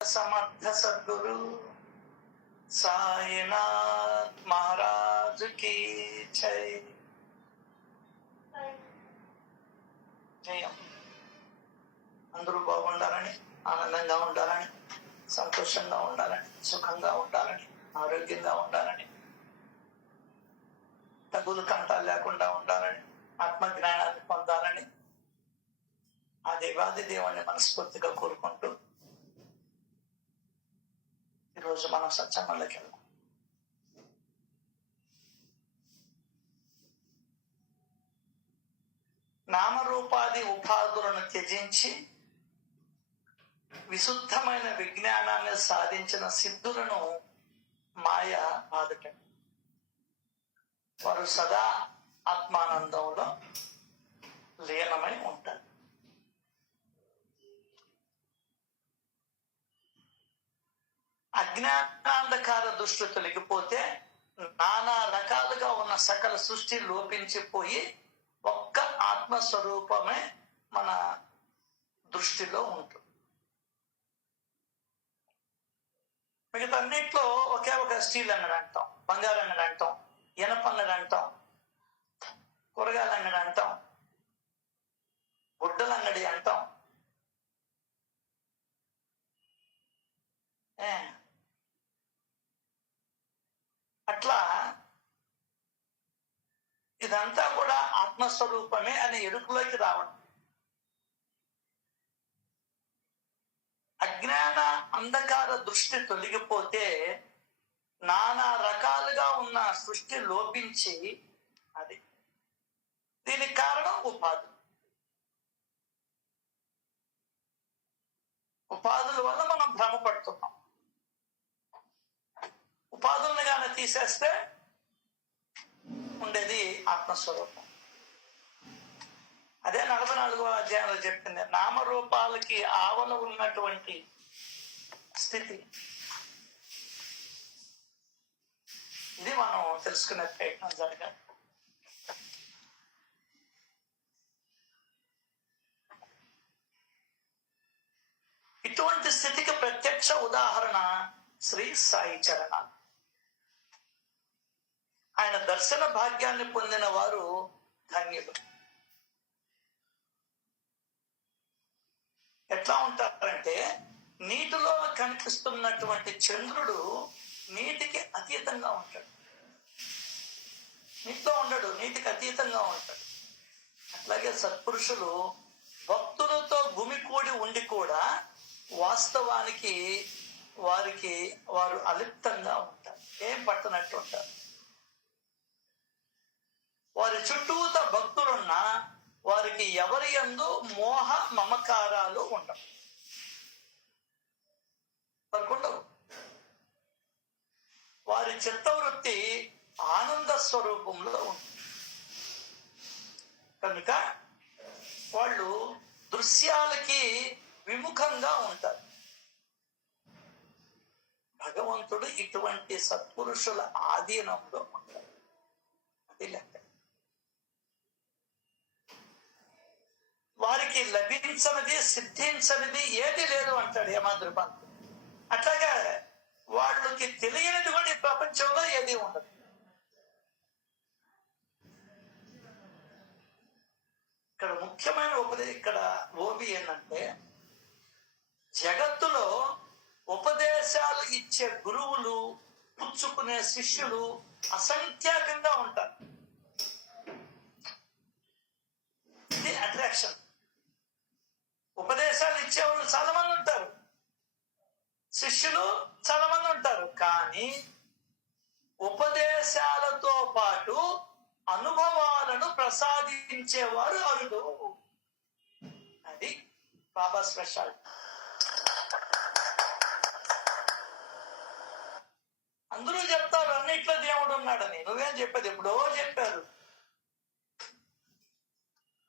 समर्थ सद्गुरु साईनाथ महाराज की जय। జయం. అందరూ బాగుండాలని, ఆనందంగా ఉండాలని, సంతోషంగా ఉండాలని, సుఖంగా ఉండాలని, ఆరోగ్యంగా ఉండాలని, తగులు కంటాలు లేకుండా ఉండాలని, ఆత్మజ్ఞానాన్ని పొందాలని ఆ దేవాది దేవుణ్ణి మనస్ఫూర్తిగా కోరుకుంటూ ఈరోజు మనం సత్సంగంలోకి వెళ్దాం. నామరూపాది ఉపాధులను త్యజించి విశుద్ధమైన విజ్ఞానాన్ని సాధించిన సిద్ధులను మాయ బాధట. వారు సదా ఆత్మానందంలో లీనమై ఉంటారు. అజ్ఞానాంధకార దృష్టి తొలగిపోతే నానా రకాలుగా ఉన్న సకల సృష్టి లోపించిపోయి ఒక్క ఆత్మస్వరూపమే మన దృష్టిలో ఉంటుంది. మిగతా అన్నిట్లో ఒకే ఒక స్టీల్ అంగడి అంటాం, బంగారు అంగడి అంటాం, ఇనప అంగడి అంటాం, కూరగాయల అంగడి అంటాం, గుడ్డల అంగడి అంటాం. అట్లా ఇదంతా కూడా ఆత్మస్వరూపమే అనే ఎరుకులోకి రావడం. అజ్ఞాన అంధకార దృష్టి తొలగిపోతే నానా రకాలుగా ఉన్న సృష్టి లోపించి అది. దీనికి కారణం ఉపాధులు. ఉపాధుల వల్ల మనం భ్రమపడుతున్నాం. ఉపాధుల్ని కానీ తీసేస్తే ఉండేది ఆత్మస్వరూపం. అదే 44వ అధ్యాయంలో చెప్పింది, నామరూపాలకి ఆవల ఉన్నటువంటి స్థితి. ఇది మనం తెలుసుకునే ప్రయత్నం జరగాలి. ఇటువంటి స్థితికి ప్రత్యక్ష ఉదాహరణ శ్రీ సాయి చరణాలు. ఆయన దర్శన భాగ్యాన్ని పొందిన వారు ధన్యులు. ఎట్లా ఉంటారంటే, నీటిలో కనిపిస్తున్నటువంటి చంద్రుడు నీటికి అతీతంగా ఉంటాడు. నీటిలో ఉండడు, నీటికి అతీతంగా ఉంటాడు. అట్లాగే సత్పురుషులు భక్తులతో గుమికూడి ఉండి కూడా వాస్తవానికి వారు అలిప్తంగా ఉంటారు, ఏం పట్టనట్టు ఉంటారు. వారి చుట్టూత భక్తులున్నా వారికి ఎవరి యందు మోహ మమకారాలు ఉండవు. వారి చిత్తవృత్తి ఆనంద స్వరూపంలో ఉంటుంది. కనుక వాళ్ళు దృశ్యాలకి విముఖంగా ఉంటారు. భగవంతుడు ఇటువంటి సత్పురుషుల ఆధీనంలో ఉంటాడు. అది లెక్క. వారికి లభించనిది, సిద్ధించనిది ఏది లేదు అంటాడు యమాద్రిపంతుడు. అట్లాగా వాళ్ళకి తెలియనిది కూడా ఈ ప్రపంచంలో ఏది ఉండదు. ఇక్కడ ముఖ్యమైన ఇక్కడ ఓబి ఏంటంటే, జగత్తులో ఉపదేశాలు ఇచ్చే గురువులు, పుచ్చుకునే శిష్యులు అసంఖ్యాకంగా ఉంటారు. ఇది అట్రాక్షన్. ఉపదేశాలు ఇచ్చేవాళ్ళు చాలా మంది ఉంటారు, శిష్యులు చాలా మంది ఉంటారు. కానీ ఉపదేశాలతో పాటు అనుభవాలను ప్రసాదించేవారు అరుదు. అది బాబా స్పెషల్. అందరూ చెప్తారు అన్నిట్లో దేవుడు ఉన్నాడని, నువ్వేం చెప్పేది? ఎప్పుడో చెప్పారు.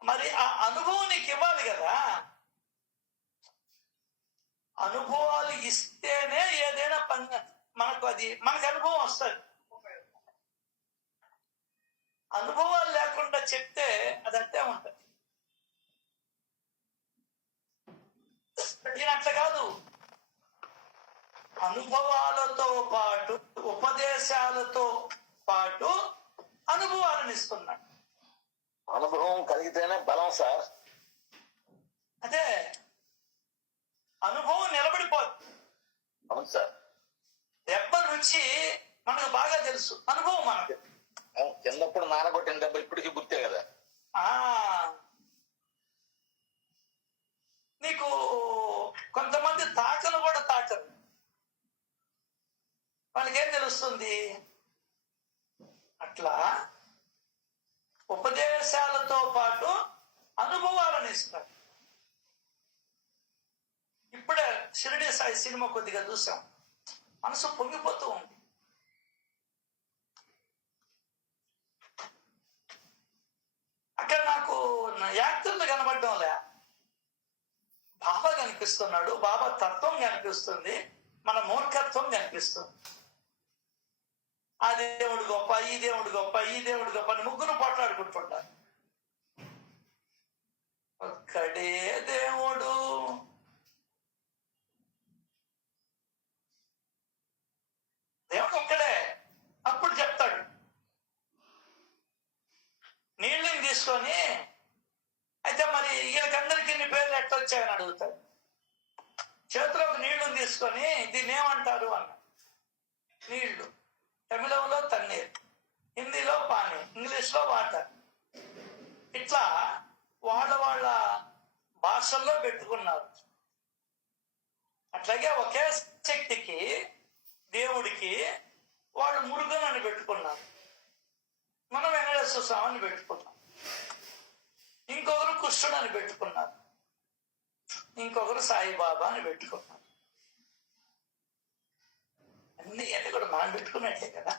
మరి ఆ అనుభవం నీకు ఇవ్వాలి కదా. అనుభవాలు ఇస్తేనే ఏదైనా మనకు అనుభవం వస్తుంది. అనుభవాలు లేకుండా చెప్తే అది అట్టే ఉంటుంది. నేను అట్లా కాదు, అనుభవాలతో పాటు ఉపదేశాలతో పాటు అనుభవాలను ఇస్తున్నాడు. అనుభవం కలిగితేనే బలం సార్. అదే అనుభవం నిలబడిపోతుంది. అవును సార్. దెబ్బ రుచి మనకు బాగా తెలుసు, అనుభవం మనకు. చిన్నప్పుడు నానగొట్టిన దెబ్బ ఇప్పటికీ గుర్తే కదా. నీకు కొంతమంది తాకను కూడా తాకరు, వాళ్ళకేం తెలుస్తుంది? అట్లా ఉపదేశాలతో పాటు అనుభవాలను ఇస్తాడు. ఇప్పుడే షిరిడి సాయి సినిమా కొద్దిగా చూసాం, మనసు పొంగిపోతూ ఉంది. అక్కడ నాకు యాక్టర్లు కనబడడంలే, బాబా కనిపిస్తున్నాడు, బాబా తత్వం కనిపిస్తుంది, మన మూర్ఖత్వం కనిపిస్తుంది. ఆ దేవుడు గొప్ప, ఈ దేవుడు గొప్ప, ఈ దేవుడు గొప్ప అని ముగ్గురు పోట్లాడుకుంటుంటారు. ఒక్కడే దేవుడు, దేవుడు ఒక్కడే. అప్పుడు చెప్తాడు, నీళ్ళని తీసుకొని, అయితే మరి వీళ్ళకందరికి ఇన్ని పేర్లు ఎట్టొచ్చాయని అడుగుతాడు. చేతిలోకి నీళ్లను తీసుకొని దీన్ని ఏమంటారు అన్న. నీళ్లు తమిళంలో తన్నీరు, హిందీలో పానీ, ఇంగ్లీష్ లో వాటర్. ఇట్లా వాళ్ళ వాళ్ళ భాషల్లో పెట్టుకున్నారు. అట్లాగే ఒకే శక్తికి, దేవుడికి వాళ్ళు మురుగన్ అని పెట్టుకున్నారు, మనం వెంకటేశ్వర స్వామిని పెట్టుకున్నాం. ఇంకొకరు కృష్ణుడు అని పెట్టుకున్నారు, ఇంకొకరు సాయిబాబా అని పెట్టుకున్నారు. అన్ని కూడా మనం పెట్టుకున్నట్లే కదా.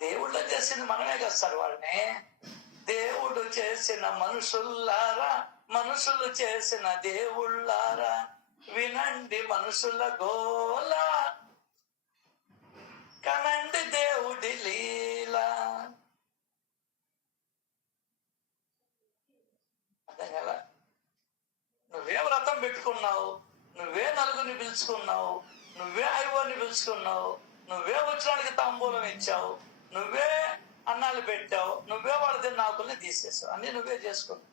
దేవుళ్ళ చేసింది మనమే కదా సార్ వాళ్ళని. దేవుడు చేసిన మనుషుల్లారా, మనుషులు చేసిన దేవుళ్ళారా, వినండి మనుషుల గోల, కనండి దేవుడి లీలా. అర్థం కదా? నువ్వే వ్రతం పెట్టుకున్నావు, నువ్వే నలుగురిని పిలుచుకున్నావు, నువ్వే ఐవర్ని పిలుచుకున్నావు, నువ్వే వచ్చడానికి తాంబూలం ఇచ్చావు, నువ్వే అన్నాలు పెట్టావు, నువ్వే వాళ్ళ తిన్న ఆకుల్ని తీసేసావు, అన్ని నువ్వే చేసుకున్నావు.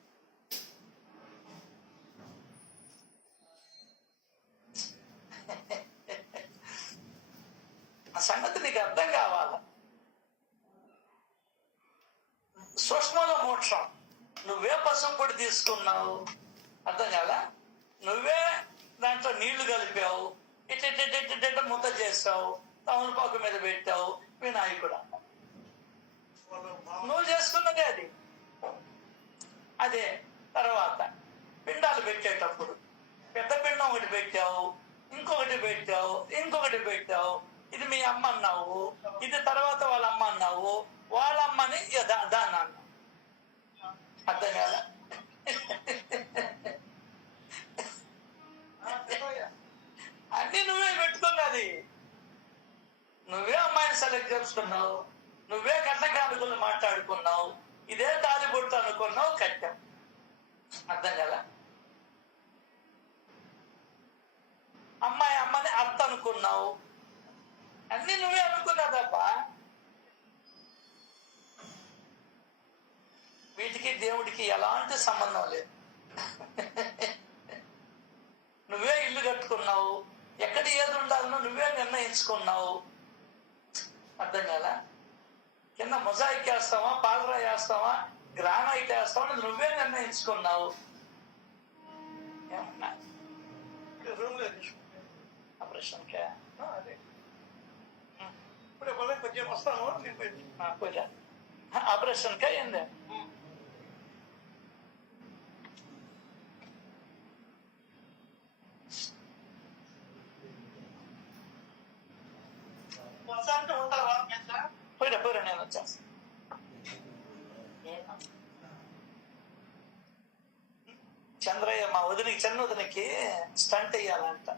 ఆ సంగతి నీకు అర్థం కావాల. సూక్ష్మలో మోక్షం. నువ్వే పసుపు పొడి తీసుకున్నావు, అర్థం కాదా? నువ్వే దాంట్లో నీళ్లు కలిపావు, ఇట్ట ముద్ద చేసావు, తమలపాకు మీద పెట్టావు, వినాయకుడు. నువ్వు చేసుకున్నదే అది. అదే తర్వాత పిండాలు పెట్టేటప్పుడు పెద్ద పిండం ఒకటి పెట్టావు, ఇంకొకటి పెట్టావు, ఇంకొకటి పెట్టావు. ఇది మీ అమ్మ అన్నావు, ఇది తర్వాత వాళ్ళ అమ్మ అన్నావు, వాళ్ళ అమ్మని దాన్ని అన్నావు. అర్థం కాదా? అన్ని నువ్వే పెట్టుకున్నది. నువ్వే అమ్మాయిని సెలెక్ట్ చేసుకున్నావు, నువ్వే కట్నకానుకలు మాట్లాడుకున్నావు, ఇదే తాలిబొట్టు అనుకున్నావు, కట్టాం. అర్థం కదా? అమ్మాయి అమ్మని అత్త అనుకున్నావు, అన్ని నువ్వే అనుకున్నాదబ్బా. వీటికి దేవుడికి ఎలాంటి సంబంధం లేదు. నువ్వే ఇల్లు కట్టుకున్నావు, ఎక్కడ ఏది ఉండాలనో నువ్వే నిర్ణయించుకున్నావు. అర్థం కదా? కింద మొజాయిక్ వేస్తావా, పాలరా వేస్తావా, గ్రానైట్ వేస్తావా, నువ్వే నిర్ణయించుకున్నావు. ఏమన్నా ఆపరేషన్కే అదే ఇప్పుడు కొంచెం వస్తాను పూజ ఆపరేషన్కే ఏంది? పోయిరా నేను వచ్చేస్తాను. చంద్రయ్య మా వదినికి, చిన్న వదినికి స్టంట్ వేయాలంట.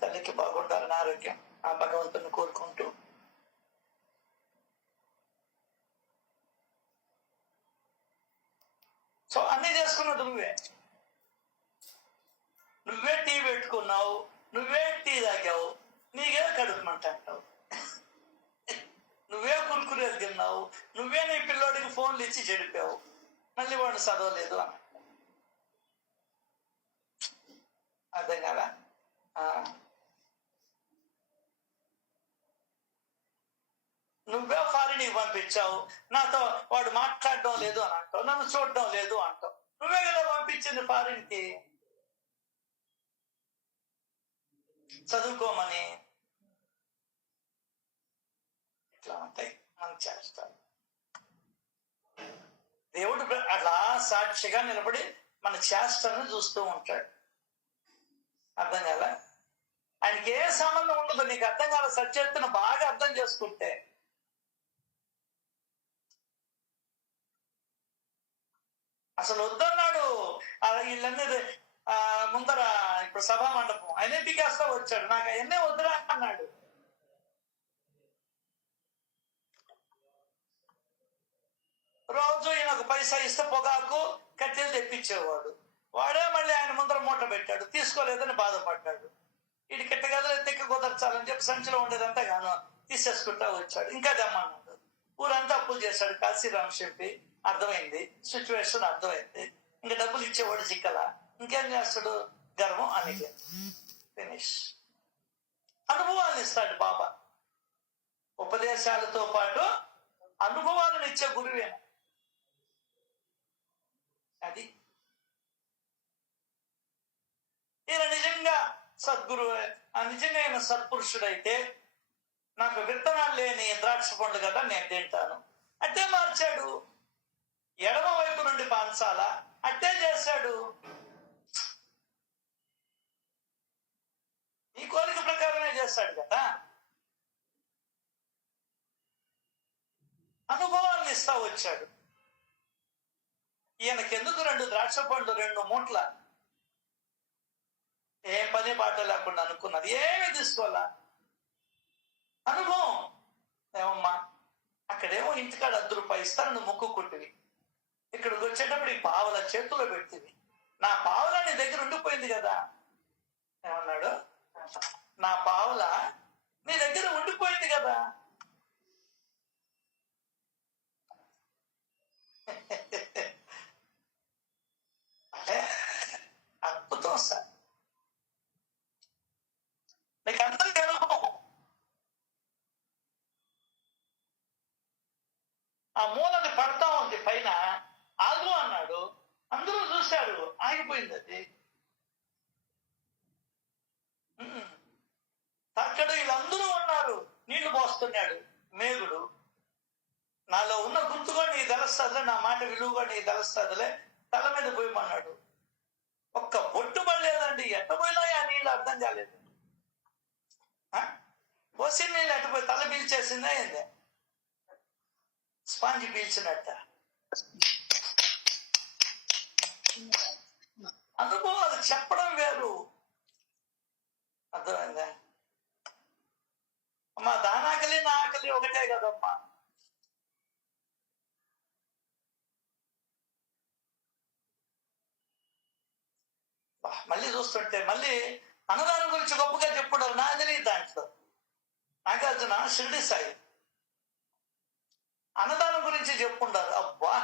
తల్లికి బాగుండాలని ఆరోగ్యం ఆ భగవంతుని కోరుకుంటూ సో అన్ని చేసుకున్నది నువ్వే టీ పెట్టుకున్నావు, నువ్వే టీ తాగావు, నీకే కడుపుమంట అంటావు. నువ్వే కురుకురేది తిన్నావు, నువ్వే నీ పిల్లోడికి ఫోన్లు ఇచ్చి చెడిపావు, మళ్ళీ వాడు చదవలేదు అని. అర్థం కదా? నువ్వే ఫారిన్కి పంపించావు, నాతో వాడు మాట్లాడడం లేదు అని అంటావు, నన్ను చూడడం లేదు అంటావు. నువ్వే కదా పంపించింది ఫారిన్కి చదువుకోమని. ఇట్లా ఉంటాయి మన చేస్తాడు. దేవుడు అలా సాక్షిగా నిలబడి మన చేష్టను చూస్తూ ఉంటాడు. అర్థం కాల? ఆయనకి ఏ సంబంధం ఉండదు. నీకు అర్థం కాల సత్యతను బాగా అర్థం చేసుకుంటే. అసలు వద్దన్నాడు. వీళ్ళన్నీ ముందర ఇప్పుడు సభా మండపం ఆయనే పికేస్తా వచ్చాడు. నాకు అవన్నీ వద్దురా అన్నాడు. రోజు ఈయన ఒక పైసా ఇస్తే పొగాకు కట్టెలు తెప్పించేవాడు. వాడే మళ్ళీ ఆయన ముందర మూట పెట్టాడు, తీసుకోలేదని బాధపడ్డాడు. వీడి కిట్ట గదలు తిక్క కుదర్చాలని చెప్పి సంచిలో ఉండేదంతా గాను తీసేసుకుంటా వచ్చాడు. ఇంకా దమ్మన్నాడు. ఊరంతా అప్పులు చేశాడు. కాశీరామ్ చెప్పి అర్థమైంది, సిచ్యువేషన్ అర్థమైంది. ఇంకా డబ్బులు ఇచ్చేవాడు చిక్కల. ఇంకేం చేస్తాడు? గర్వం అనిగే ఫినిష్. అనుభవాలను ఇస్తాడు బాబా. ఉపదేశాలతో పాటు అనుభవాలను ఇచ్చే గురువే. అది ఈయన నిజంగా సద్గురు, నిజంగా ఈయన సత్పురుషుడైతే నాకు విత్తనాలు లేని ద్రాక్ష పండు కదా నేను తింటాను. అట్టే మార్చాడు. ఎడమ వైపు నుండి పాంచాల అట్టే చేశాడు. ఈ కోరిక ప్రకారమే చేస్తాడు కదా. అనుభవాన్ని ఇస్తా వచ్చాడు. ఈయనకెందుకు 2 ద్రాక్ష పండ్లు 2 మూట్ల? ఏం పని బాట లేకుండా అనుకున్నది, ఏమి తీసుకోవాలా? అనుభవం. ఏమమ్మా, అక్కడేమో ఇంటికాడ 10 రూపాయలు ఇస్తాను, నువ్వు ముక్కు కుట్టివి. ఇక్కడికి వచ్చేటప్పుడు ఈ పావల చేతుల్లో పెడుతుంది. నా పావల నీ దగ్గర ఉండిపోయింది కదా. ఏమన్నాడు? నా పావల నీ దగ్గర ఉండిపోయింది కదా. అద్భుతం సార్. నీకు అందరికీ అనుభవం. ఆ మూలని పడతా ఉంది పైన, ఆగు అన్నాడు. అందరూ చూశారు, ఆగిపోయింది అది. అక్కడ వీళ్ళందరూ ఉన్నారు, నీళ్లు పోస్తున్నాడు మేగుడు. నాలో ఉన్న గుర్తుగా నీ తెలుస్తుందిలే, నా మాట విలువగా నీ తెలుస్తుందిలే, తల మీద పోయమన్నాడు. ఒక్క బొట్టు పడలేదండి. ఎట్ట పోయినాయి ఆ నీళ్ళు అర్థం కాలేదు. పోసి నీళ్ళు ఎట్టపోయి తల పీల్చేసిందా ఏంది? స్పాంజ్ పీల్చినట్ట. అనుభవాలు చెప్పడం వేరు. అర్థమైందా? అమ్మా, దానాకలి నా ఆకలి ఒకటే కదమ్మా. మళ్ళీ చూస్తుంటే మళ్ళీ అన్నదానం గురించి గొప్పగా చెప్పుకుంటారు. నాకు తెలియదు దాంట్లో. నాగార్జున షిరిడి సాయి అన్నదానం గురించి చెప్పుకుంటారు. అబ్బా,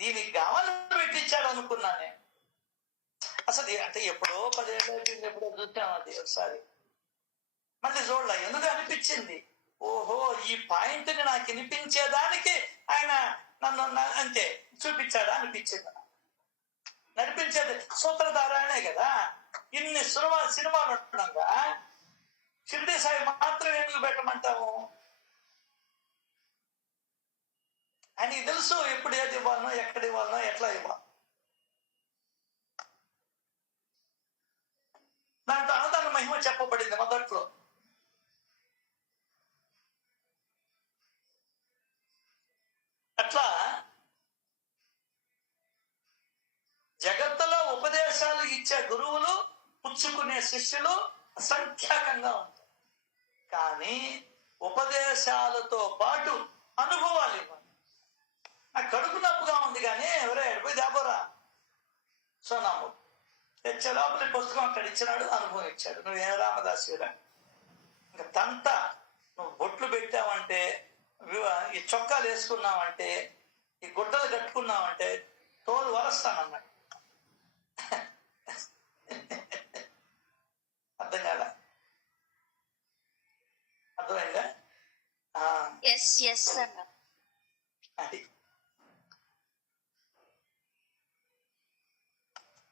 దీనికి కావాలని పెట్టించాడు అనుకున్నానే. అసలు అంటే ఎప్పుడో 10 ఏళ్ళు అయిపోయింది, ఎప్పుడో చూసాం అది ఒకసారి. మళ్ళీ చూడలే, ఎందుకు అనిపించింది. ఓహో, ఈ పాయింట్ ని నాకు వినిపించేదానికి ఆయన నన్ను అంతే చూపించాడా అనిపించింది. నడిపించేది సూత్రధారాయణే కదా. ఇన్ని సినిమాలు ఉంటున్నాగా షిరిడి సాయి మాత్రం ఎందుకు పెట్టమంటాము? ఆయనకి తెలుసు ఎప్పుడు ఏది ఇవ్వాలనో, ఎక్కడ ఇవ్వాలనో, ఎట్లా ఇవ్వాలి. దాంట్లో అన్నదాన మహిమ చెప్పబడింది మొదట్లో. అట్లా జగత్తులో ఉపదేశాలు ఇచ్చే గురువులు, పుచ్చుకునే శిష్యులు అసంఖ్యాకంగా ఉంటారు. కానీ ఉపదేశాలతో పాటు అనుభవాలు ఇవ్వాలి. నాకు కడుపు నొప్పుగా ఉంది కానీ ఎవరే ఎడిపోయి దాబోరా, సోనామూర్తి తెచ్చే లోపల పుస్తకం అక్కడ ఇచ్చినాడు, అనుభవం ఇచ్చాడు. నువ్వేం రామదాసురా, ఇంకా తంత నువ్వు బొట్లు పెట్టావంటే, ఈ చొక్కాలు వేసుకున్నావంటే, ఈ గుడ్డలు కట్టుకున్నావంటే తోలు వరస్తానన్నాడు. అర్థం కాదా? అర్థమైందా? అది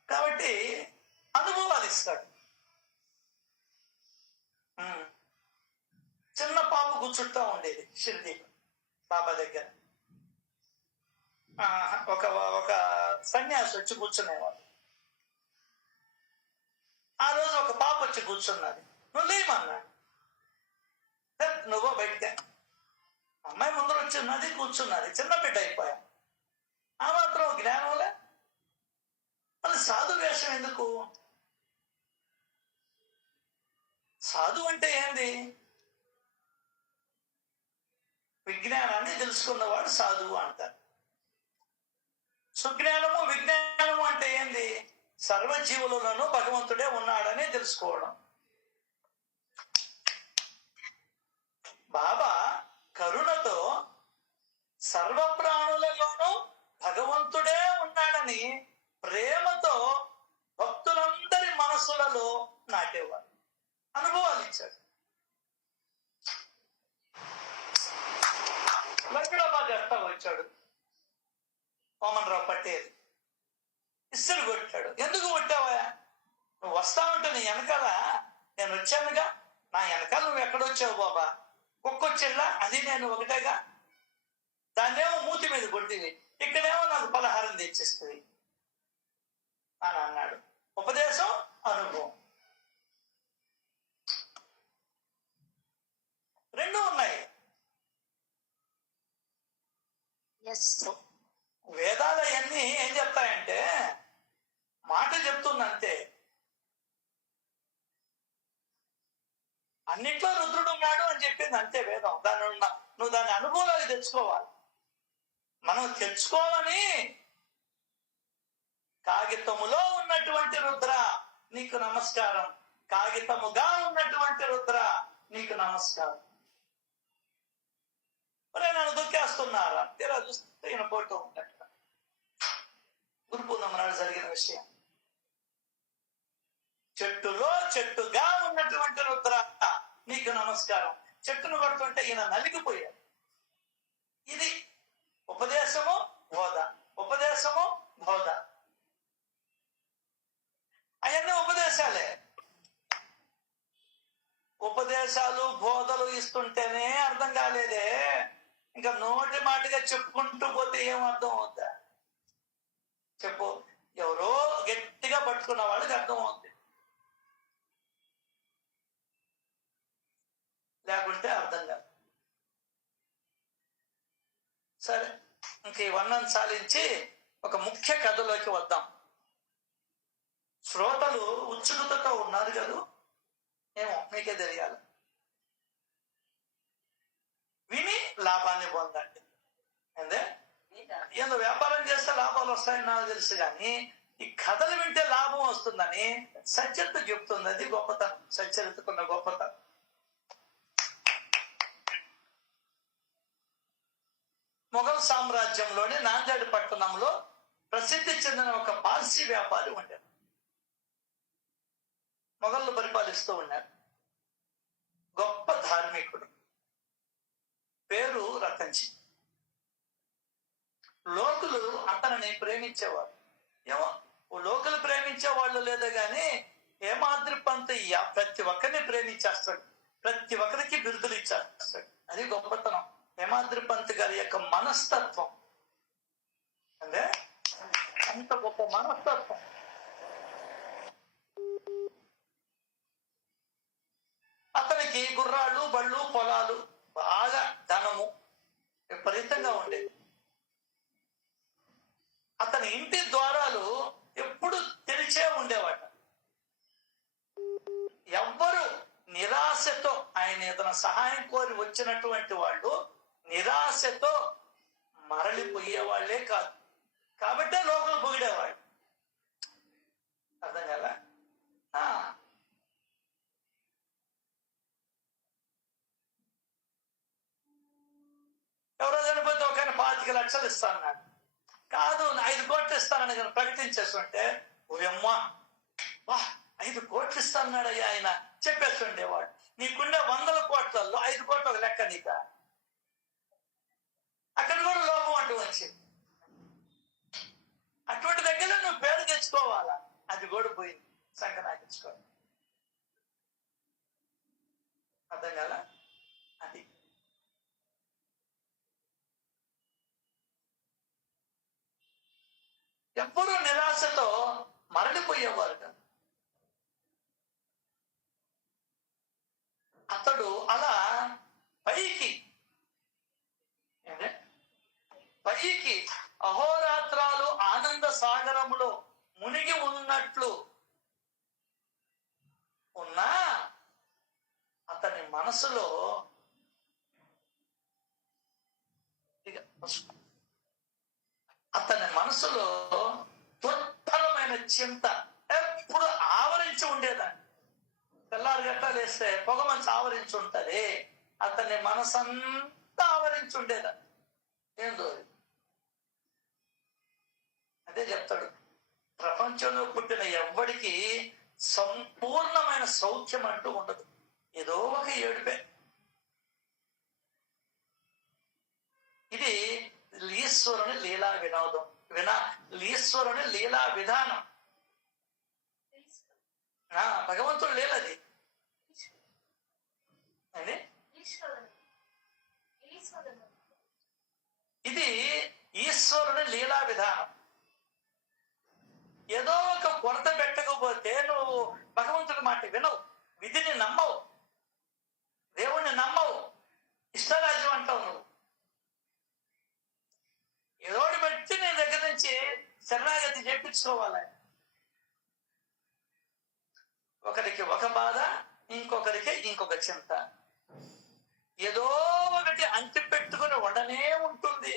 కాబట్టి అనుభవాలు ఇస్తాడు. చిన్న పాప కూర్చుంటా ఉండేది షిరిడి బాబా దగ్గర. ఒక సన్యాసి వచ్చి కూర్చునేవాడు. ఆ రోజు ఒక పాప వచ్చి కూర్చున్నది. నువ్వు లేమన్నాడు. నువ్వో బయటగా. అమ్మాయి ముందర వచ్చిన్నది, కూర్చున్నది. చిన్న బిడ్డ అయిపోయా. ఆ మాత్రం జ్ఞానంలే. మళ్ళీ సాధు వేషం ఎందుకు? సాధు అంటే ఏంది? విజ్ఞానాన్ని తెలుసుకున్నవాడు సాధువు అంటారు. సుజ్ఞానము విజ్ఞానము అంటే ఏంది? సర్వజీవులలోనూ భగవంతుడే ఉన్నాడని తెలుసుకోవడం. బాబా కరుణతో సర్వ ప్రాణులలోనూ భగవంతుడే ఉన్నాడని ప్రేమతో భక్తులందరి మనసులలో నాటేవాడు. అనుభవాలు ఇచ్చాడు. వెంకటాబాద్ ఎస్తా వచ్చాడు వామన్ రావు పటేల్. ఇస్సులు కొట్టాడు. ఎందుకు కొట్టావా? నువ్వు వస్తావంటే నీ వెనకాల నేను వచ్చానుగా. నా వెనకాల నువ్వు ఎక్కడొచ్చావు బాబా? కుక్కొచ్చేలా అది నేను ఒకటేగా. దాన్నేమో మూతి మీద కొట్టింది, ఇక్కడేమో నాకు పలహారం తెచ్చిస్తుంది అని అన్నాడు. ఉపదేశం, అనుభవం రెండు ఉన్నాయి. వేదాలు అవన్నీ ఏం చెప్తాయంటే మాట చెప్తుందంతే. అన్నిట్లో రుద్రుడు ఉన్నాడు అని చెప్పింది అంతే వేదం. నువ్వు దాని అనుభవాలు తెచ్చుకోవాలి. మనం తెచ్చుకోవాలని కాగితములో ఉన్నటువంటి రుద్ర నీకు నమస్కారం, కాగితముగా ఉన్నటువంటి రుద్ర నీకు నమస్కారం. మరి నన్ను దుఃఖేస్తున్నారా? తీరా చూస్తే ఈయన పోతూ ఉంటాడు. గురు పూర్ణిమ నాడు జరిగిన విషయం. చెట్టులో చెట్టుగా ఉన్నటువంటి రుద్ర నీకు నమస్కారం. చెట్టును కొడుతుంటే ఈయన నలిగిపోయాడు. ఇది ఉపదేశము బోధ, ఉపదేశము బోధ. అవన్నీ ఉపదేశాలే. ఉపదేశాలు బోధలు ఇస్తుంటేనే అర్థం కాలేదే. ఇంకా నోటి మాటగా చెప్పుకుంటూ పోతే ఏం అర్థం అవుతా? చెప్పు. ఎవరో గట్టిగా పట్టుకున్న వాళ్ళకి అర్థం అవుతుంది, లేకుంటే అర్థం కాదు. సరే, ఇంక ఈ వర్ణం సాధించి ఒక ముఖ్య కథలోకి వద్దాం. శ్రోతలు ఉత్సుకతతో ఉన్నారు కదా, ఏమో మీకే తెలియాలి. విని లాభాన్ని పొందండి. అంటే ఏదో వ్యాపారం చేస్తే లాభాలు వస్తాయని నాకు తెలుసు, కానీ ఈ కథలు వింటే లాభం వస్తుందని సచరిత చెప్తుంది. అది గొప్పతనం, సచరితకున్న గొప్పతనం. మొఘల్ సామ్రాజ్యంలోని నాందేడ్ పట్టణంలో ప్రసిద్ధి చెందిన ఒక పార్సీ వ్యాపారి ఉండేది. మొఘళ్ళు పరిపాలిస్తూ ఉన్నారు. గొప్ప ధార్మికుడు, పేరు రతన్జీ. లోకులు అతనిని ప్రేమించేవారు. ఏమో లోకులు ప్రేమించే వాళ్ళు లేదో గాని హేమాద్రి పంత్ ప్రతి ఒక్కరిని ప్రేమించేస్తాడు, ప్రతి ఒక్కరికి బిరుదులు ఇచ్చేస్తాడు. అది గొప్పతనం హేమాద్రి పంత్ గారి యొక్క మనస్తత్వం. అంటే అంత గొప్ప మనస్తత్వం. అతనికి గుర్రాలు, బళ్ళు, పొలాలు, బాగా ధనము విపరీతంగా ఉండేది. అతని ఇంటి ద్వారాలు ఎప్పుడు తెరిచే ఉండేవాట. ఎవ్వరు నిరాశతో ఆయన ఏదైనా సహాయం కోరి వచ్చినటువంటి వాళ్ళు నిరాశతో మరలిపోయేవాళ్లే కాదు. కాబట్టే లోకలు పొగిడేవాళ్ళు. అర్థం కదా? ఎవరో చనిపోతే ఒక 25 లక్షలు ఇస్తాను నాకు కాదు 5 కోట్లు ఇస్తానని నేను ప్రకటించేస్తుంటే ఓయమ్మా వా 5 కోట్లు ఇస్తాన్నాడు అయ్యా ఆయన చెప్పేస్తుండేవాడు. నీకుండే 100 కోట్లలో 5 కోట్లు ఒక లెక్క నీక. అక్కడ కూడా లోపం అంటూ వచ్చింది. అటువంటి దగ్గర నువ్వు పేరు తెచ్చుకోవాలా, అది కూడా పోయింది. సంకనాకించుకో. అర్థం కదా? అది ఎప్పుడూ నిరాశతో మరలిపోయేవారు కదా. అతడు అలా పైకి అహోరాత్రాలు ఆనంద సాగరములో మునిగి ఉన్నట్లు ఉన్నా అతని మనసులో దుర్భరమైన చింత ఎప్పుడు ఆవరించి ఉండేదాన్ని. తెల్లారు గట్టాలు వేస్తే పొగ మంచి ఆవరించి ఉంటది, అతని మనసంతా ఆవరించి ఉండేదాన్ని. ఏందో అదే చెప్తాడు, ప్రపంచంలో పుట్టిన ఎవ్వడికి సంపూర్ణమైన సౌఖ్యం అంటూ ఉండదు. ఏదో ఒక ఏడుపే. ఇది ఈశ్వరుని లీలా వినోదం, ఈశ్వరుని లీలా విధానం. భగవంతుడు లేలది. ఇది ఈశ్వరుని లీలా విధానం. ఏదో ఒక కొరత పెట్టకపోతే నువ్వు భగవంతుడి మాట వినవు, విధిని నమ్మవు, దేవుణ్ణి నమ్మవు, ఇష్టరాజ్యం అంటావు. నువ్వు ఏదోటి పెట్టి నీ దగ్గర నుంచి శరణాగతి చేపించుకోవాలి. ఒకరికి ఒక బాధ, ఇంకొకరికి ఇంకొక చింత, ఏదో ఒకటి అంటి పెట్టుకుని ఉండనే ఉంటుంది.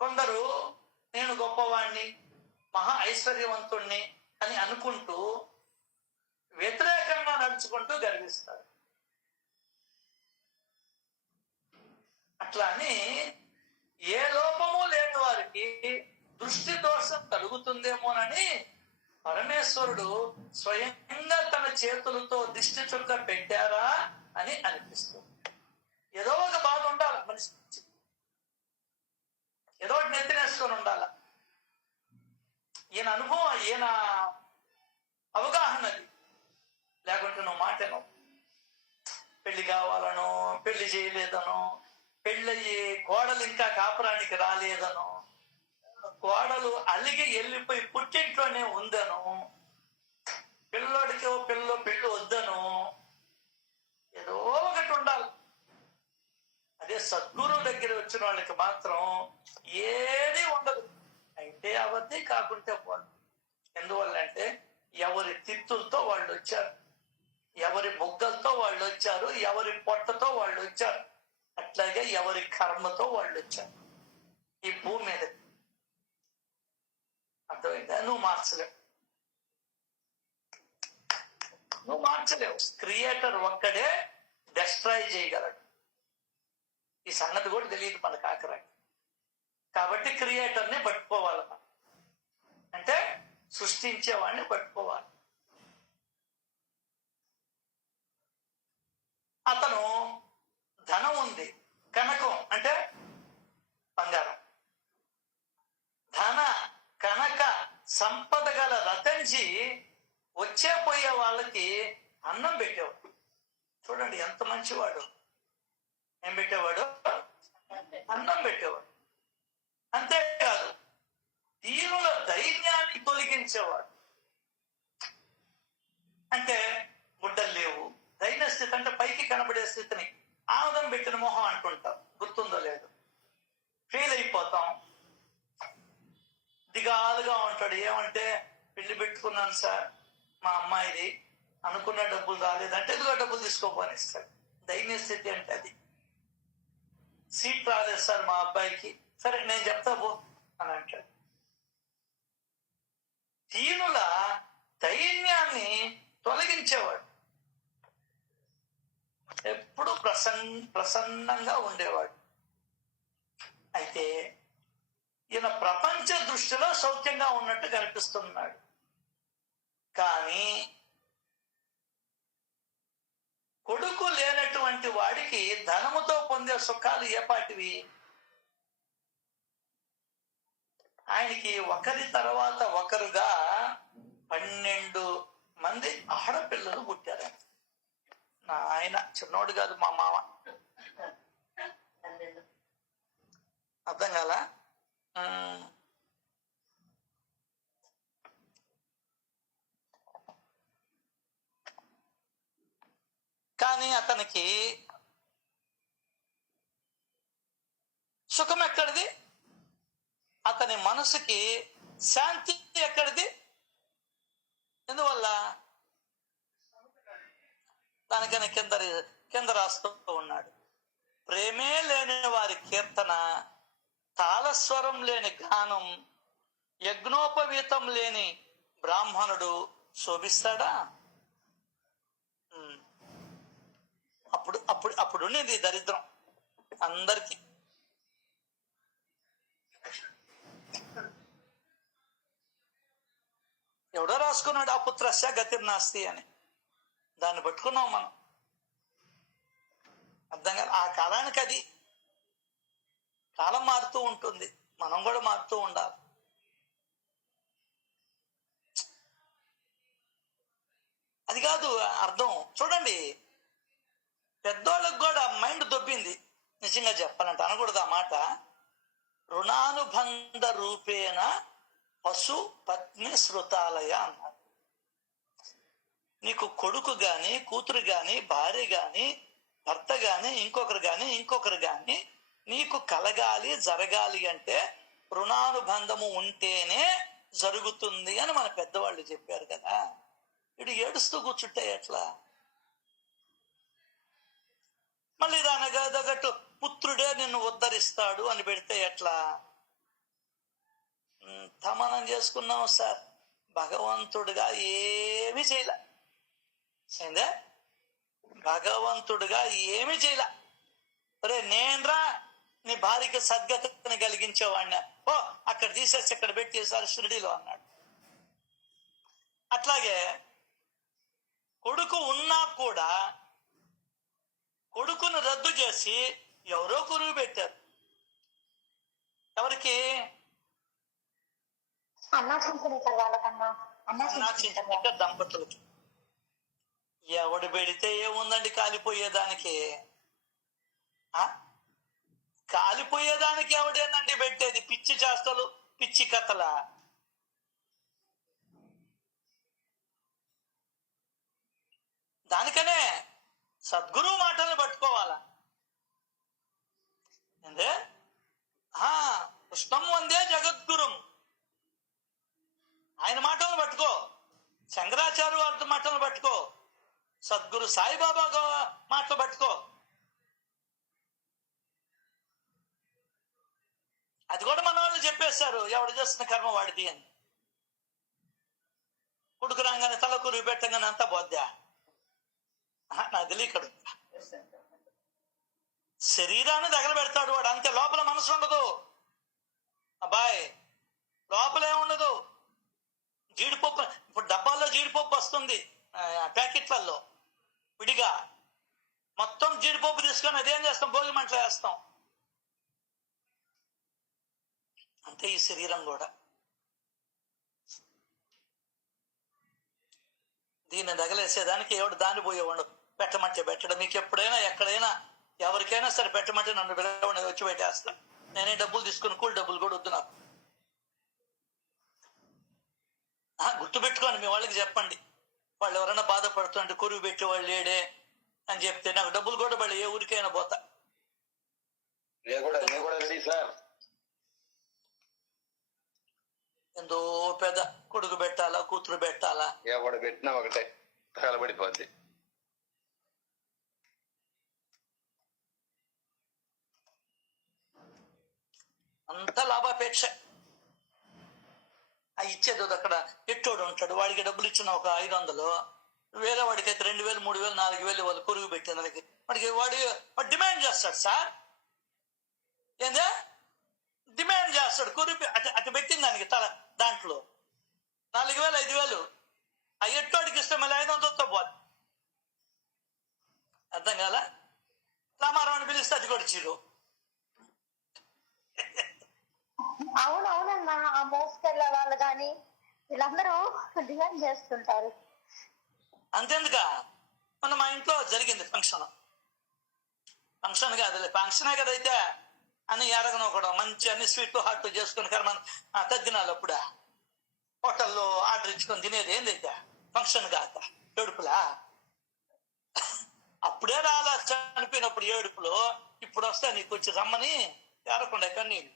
కొందరు నేను గొప్పవాణ్ణి, మహా ఐశ్వర్యవంతుణ్ణి అని అనుకుంటూ వ్యతిరేకంగా నడుచుకుంటూ గర్విస్తారు. అట్లా అని ఏ లోపము లేని వారికి దృష్టి దోషం కలుగుతుందేమోనని పరమేశ్వరుడు స్వయంగా తన చేతులతో దిష్టి చుక్క పెట్టారా అని అనిపిస్తుంది. ఏదో ఒక బాధ ఉండాలి మనిషి, ఏదో ఒకటి నెత్తినేసుకొని ఉండాల. ఈయన అనుభవం, ఈయన అవగాహనది. లేకుంటే నువ్వు మాటను పెళ్లి కావాలనో, పెళ్లి చేయలేదనో, పెళ్ళయ్యి కోడలు ఇంకా కాపురానికి రాలేదనో, కోడలు అలిగి వెళ్ళిపోయి పుట్టింట్లోనే ఉందను, పిల్లోడికి పెళ్ళి వద్దను, ఏదో ఒకటి ఉండాలి. అదే సద్గురువు దగ్గర వచ్చిన వాళ్ళకి మాత్రం ఏది ఉండదు. అయితే అవద్ది, కాకుంటే పోదు. ఎందువల్లంటే ఎవరి తిత్తులతో వాళ్ళు వచ్చారు, ఎవరి బుగ్గలతో వాళ్ళు వచ్చారు, ఎవరి పొట్టతో వాళ్ళు వచ్చారు, అట్లాగే ఎవరి కర్మతో వాళ్ళు వచ్చారు ఈ భూమి మీద. అర్థమైందా? నువ్వు మార్చలేవు. క్రియేటర్ ఒక్కడే డెస్ట్రాయ్ చేయగలడు. ఈ సంగతి కూడా తెలియదు మనకు ఆఖరాకి. కాబట్టి క్రియేటర్ని పట్టుకోవాలి మనం, అంటే సృష్టించేవాడిని పట్టుకోవాలి. అతను ధనం ఉంది, కనకం అంటే బంగారం, ధన కనక సంపద గల రతంజి వచ్చే పోయే వాళ్ళకి అన్నం పెట్టేవాడు. చూడండి ఎంత మంచివాడు. ఏం పెట్టేవాడు? అన్నం పెట్టేవాడు. అంతేకాదు దీనుల ధైర్యాన్ని తొలగించేవాడు. అంటే గుడ్డలు లేవు, దైన స్థితి అంటే పైకి కనబడే స్థితిని ఆనందం పెట్టిన మొహం అంటుంటాం, గుర్తుందో లేదు. ఫెయిల్ అయిపోతాం, దిగాలుగా ఉంటాడు. ఏమంటే పెళ్లి పెట్టుకున్నాను సార్, మా అమ్మాయిది, అనుకున్న డబ్బులు రాలేదంటే ఇదిగో డబ్బులు తీసుకోపోని ఇస్తాడు. దైన్య స్థితి అంటే అది. సీట్ రాలేదు సార్ మా అబ్బాయికి, సరే నేను చెప్తా పో అని అంటాడు. దీనుల దైన్యాన్ని తొలగించేవాడు. ఎప్పుడు ప్రసన్నంగా ఉండేవాడు. అయితే ఈయన ప్రపంచ దృష్టిలో సౌఖ్యంగా ఉన్నట్టు కనిపిస్తున్నాడు. కానీ కొడుకు లేనటువంటి వాడికి ధనముతో పొందే సుఖాలు ఏపాటివి? ఆయనకి ఒకరి తర్వాత ఒకరుగా 12 మంది ఆడపిల్లలు పుట్టారు. ఆయన చిన్నోడు కాదు, మా మామ. అర్థం కాల? కానీ అతనికి సుఖం ఎక్కడిది? అతని మనసుకి శాంతి ఎక్కడిది? ఎందువల్ల? దానికని కింద రాస్తూ ఉన్నాడు, ప్రేమే లేని వారి కీర్తన, తాళస్వరం లేని గానం, యజ్ఞోపవీతం లేని బ్రాహ్మణుడు శోభిస్తాడా? అప్పుడు ఉండేది దరిద్రం అందరికి. ఎవడో రాసుకున్నాడు అపుత్రస్య గతిర్నాస్తి అని. దాన్ని పట్టుకున్నాం మనం. అర్థం కాదు. ఆ కాలానికి అది. కాలం మారుతూ ఉంటుంది, మనం కూడా మారుతూ ఉండాలి. అది కాదు అర్థం. చూడండి, పెద్దోళ్ళకు కూడా మైండ్ దొబ్బింది. నిజంగా చెప్పాలంటే అనకూడదు ఆ మాట. రుణానుబంధ రూపేణ పశు పత్ని శృతాలయ అన్నారు. నీకు కొడుకు గాని, కూతురు గాని, భార్య గాని, భర్త గాని, ఇంకొకరు గాని నీకు కలగాలి, జరగాలి అంటే రుణానుబంధము ఉంటేనే జరుగుతుంది అని మన పెద్దవాళ్ళు చెప్పారు కదా. ఇటు ఏడుస్తూ కూర్చుంటే ఎట్లా? మళ్ళీ దానగా తగ్గట్టు పుత్రుడే నిన్ను ఉద్ధరిస్తాడు అని పెడితే ఎట్లా? మనం చేసుకున్నాం సార్, భగవంతుడిగా ఏమి చేయలే. ఏందే? భగవంతుడిగా ఏమి చేయలే. అరే నేనరా నీ భార్యకి సద్గతిని కలిగించేవాడిని, ఓ అక్కడ తీసేసి ఇక్కడ పెట్టేసారు షిరిడీలో అన్నాడు. అట్లాగే కొడుకు ఉన్నా కూడా కొడుకును రద్దు చేసి ఎవరో కురువు పెట్టారు. ఎవరికి? దంపతులకి. ఎవడు పెడితే ఏముందండి కాలిపోయేదానికి? కాలిపోయేదానికి ఎవడేనండి పెట్టేది? పిచ్చి చేష్టలు, పిచ్చి కథల. దానికనే సద్గురువు మాటల్ని పట్టుకోవాలా. ఏందే? కృష్ణం వందే జగద్గురుం, ఆయన మాటలను పట్టుకో. శంకరాచార్య వారి మాటలను పట్టుకో. సద్గురు సాయిబాబా మాటలు పట్టుకో. అది కూడా మన వాళ్ళు చెప్పేశారు, ఎవడు చేస్తున్న కర్మ వాడిది అని. కొడుకు రాగానే తల కురివి పెట్టగానే అంతా పోద్దా? నాకు తెలియకడు. శరీరాన్ని తగలబెడతాడు వాడు, అంతే. లోపల మనసు ఉండదు అబ్బాయి, లోపలేముండదు. జీడిపప్పు, ఇప్పుడు డబ్బాల్లో జీడిపప్పు వస్తుంది ప్యాకెట్లలో విడిగా. మొత్తం జీడిపప్పు తీసుకొని అదేం చేస్తాం? భోగి మంటలు వేస్తాం. అంతే ఈ శరీరం కూడా. దీన్ని తగలేసేదానికి ఎవడు దాన్ని పోయేవాడు. పెట్టమంటే పెట్టడం. మీకు ఎప్పుడైనా ఎక్కడైనా ఎవరికైనా సరే పెట్టమంటే నన్ను పిలవండి, వచ్చి పెట్టేస్తా. నేనే డబ్బులు తీసుకుని కూలి డబ్బులు కూడా వద్దు నాకు. గుర్తుపెట్టుకోండి, మీ వాళ్ళకి చెప్పండి. వాళ్ళు ఎవరైనా బాధపడుతుంటే కురువు పెట్టేవాళ్ళు లేడే అని చెప్తే నాకు డబ్బులు కూడా వాళ్ళు ఏ ఊరికైనా పోతా. ఎంతో పెద్ద కొడుకు పెట్టాలా, కూతురు పెట్టాలా? ఎవడు పెట్టినా ఒకటే, తగలబడిపోద్ది. అంత లాభాపేక్ష. ఆ ఇచ్చేది అక్కడ ఎట్టోడు ఉంటాడు, వాడికి డబ్బులు ఇచ్చిన ఒక 500, వేరే వాడికి అయితే 2000, 3000, 4000 వాళ్ళు కొరుగు పెట్టేందుకు వాడు డిమాండ్ చేస్తాడు సార్. ఏందే డిమాండ్ చేస్తాడు కొరుగు అటు పెట్టింది దానికి దాంట్లో 4000, 5000 ఆ ఎట్టోడికి ఇస్తే మళ్ళీ 500తో పోదు. అర్థం కాల? రామారావు అని పిలిస్తే అది కూడా చీరు. అవునవునన్నా, ఆ మోసుకెళ్ళే వాళ్ళు కానీ వీళ్ళందరూ డిమాండ్ చేస్తుంటారు. అంతేందుక మొన్న మా ఇంట్లో జరిగింది ఫంక్షన్ కాదులే, ఫంక్షనే కదైతే అని ఎరగనొకడం మంచి అన్ని స్వీట్లు హాట్ చేసుకుని కర్మ తద్దినాలు అప్పుడా హోటల్లో ఆర్డర్ ఇచ్చుకొని తినేది ఏందైతే ఫంక్షన్ కాక ఏడుపులా. అప్పుడే రాలా చనిపోయినప్పుడు ఏడుపులో, ఇప్పుడు వస్తే నీకు వచ్చి రమ్మని ఏరకుండా కన్నీళ్ళు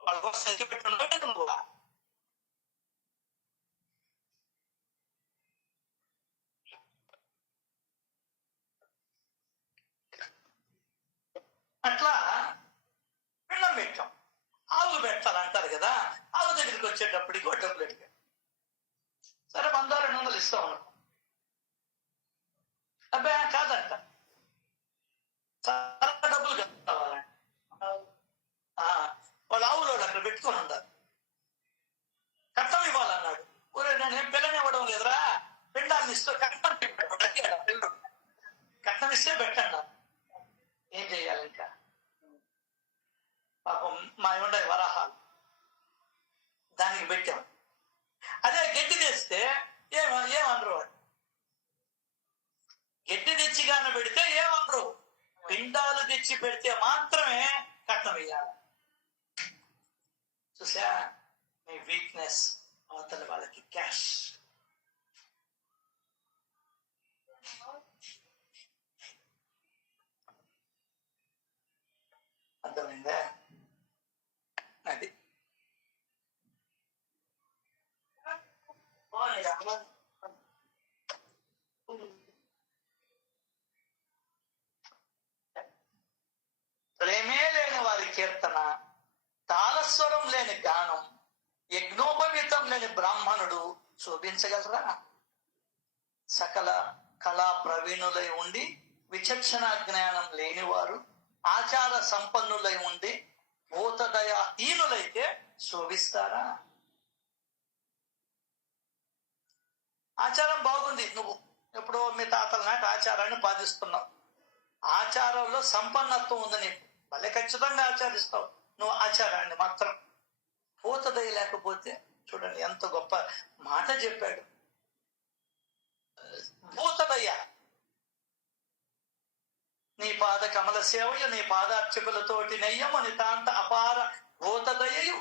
వాళ్ళ కోసం ఎత్తి పెట్టుకున్నావు నువ్వు. అట్లా పిండం పెట్టాం. ఆవులు పెట్టాలంటారు కదా, ఆవు దగ్గరికి వచ్చేటప్పటికి ఒక డబ్బులు అడిగాం. సరే 100-200 ఇస్తా ఉన్నాం. అబ్బాయి కాదంట, చాలా డబ్బులు కావాలంట. వాళ్ళు ఆవులో అక్కడ పెట్టుకొని ఉన్నారు. కట్నం ఇవ్వాలన్నాడు. నేను పిల్లని ఇవ్వడం లేదురా, పిండాన్ని ఇస్తూ కట్నం ఇస్తే పెట్టండి. ఏం చెయ్యాలి ఇంకా? పాపం మా ఉండే వరాహాలు దానికి పెట్టాం. అదే గడ్డి తెస్తే ఏమనరు వాడు. గడ్డి తెచ్చిగానే పెడితే ఏమనరు, పిండాలు తెచ్చి పెడితే మాత్రమే కట్నం వేయాలి. చూసా మీ వీక్నెస్, అవతల వాళ్ళకి క్యాష్. అర్థమైందా? అది ప్రేమే లేని వారి కీర్తన, తాళస్వరం లేని గానం, యజ్ఞోపవీతం లేని బ్రాహ్మణుడు శోభించగలరా? సకల కళా ప్రవీణులై ఉండి విచక్షణ జ్ఞానం లేనివారు, ఆచార సంపన్నులై ఉండి భూతదయాహీనులైతే శోభిస్తారా? ఆచారం బాగుంది, నువ్వు ఎప్పుడో మీ తాతల నాటి ఆచారాన్ని పాటిస్తున్నావు, ఆచారంలో సంపన్నత్వం ఉంది నీకు, మళ్ళీ ఖచ్చితంగా ఆచరిస్తావు నువ్వు ఆచారాన్ని మాత్రం. భూతదయ లేకపోతే చూడండి ఎంత గొప్ప మాట చెప్పాడు. భూతదయ, నీ పాద కమల సేవయు నీ పాదార్చకులతోటి నెయ్యము నితాంత అపార భూతదయయు.